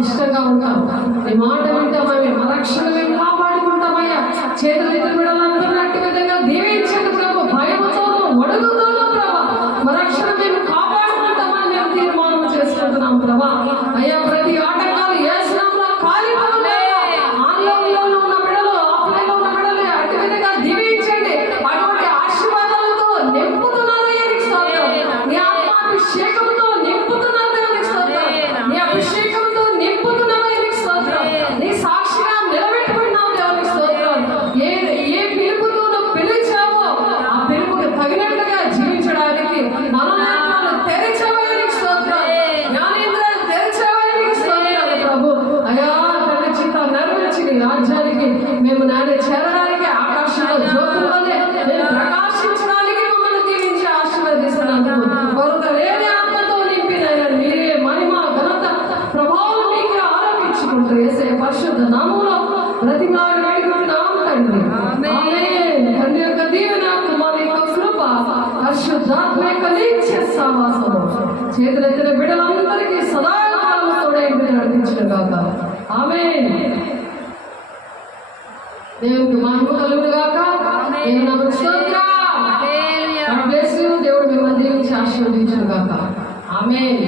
ఇష్టంగా ఉంటాం. నీ మాట వింటామయ్యా, మా రక్షణ మేము కాపాడుకుంటామయ్యా. చేతులు ఎదురు విడాలందరూ అట్టి విధంగా దీవించండి ప్రభు. భయంతోనూ వణుకుతోనూ ప్రభా మా రక్షణ మేము కాపాడుకుంటామని మేము తీర్మానం చేసుకుంటున్నాం ప్రభా. అయ్యా ప్రతి ఆటంకాలు ఏసునామములో కాలిపోవాలి. ఆన్లైన్లో ఉన్న బిడ్డలు, ఆఫ్లైన్లో ఉన్న బిడ్డలు అట్టి విధంగా దీవించండి. అటువంటి ఆశీర్వాదాలతో నింపుతున్నారయ్యా, నీకు స్తోత్రం. నీ ఆత్మాభిషేకంతో నింపుతున్నారు దేవునికి స్తోత్రం. నీ అభిషేకంతో నింపుతున్నామయ్యా, నీకు స్తోత్రం. నీ సాక్షిగా నిలబెట్టుకుంటున్నావు దేవునికి స్తోత్రం. ఏ ఏ పిలుపుతో నువ్వు పిలిచావో ఆ పిలుపుకి తగినట్టుగా జీవించడానికి మనోనేత్రాలు తెరిచావయ్యా, నీకు స్తోత్రం. జ్ఞానేంద్రాలు తెరిచావయ్యా, నీకు స్తోత్రాలు ప్రభు. అయా తల్లి చిత్తం నెరవేర్చి నీ రాజ్యానికి మేము నాయన చేరడానికి, ఆకాశంలో జ్యోతులనే మేము ప్రకాశించడానికి మమ్మల్ని దీవించి ఆశీర్వదిస్తున్నందుకు కొరత లేని ఆత్మతో నింపినైనా మీరే మహిమ, ఘనత, ప్రభావం మీకే ఆరోపించుకుంటూ వేసే పరిశుద్ధ నామంలో ప్రతిమారు వేడుకుంటున్నాం తండ్రి. ఆమేన్. తండ్రి యొక్క దీవెన, కుమారుని యొక్క కృప, పరిశుద్ధాత్మ యొక్క నిత్య సహవాసము చేతులెత్తిన బిడ్డలందరికీ సదాకాలం తోడై నడిపించును గాక. ఆమేన్. దేవునికి మహిమ కలుగును గాక. దేవుని నామమునకు స్తోత్రం. God bless you. దేవుడు మిమ్మల్ని దీవించి ఆశీర్వదించును గాక. ఆమేన్.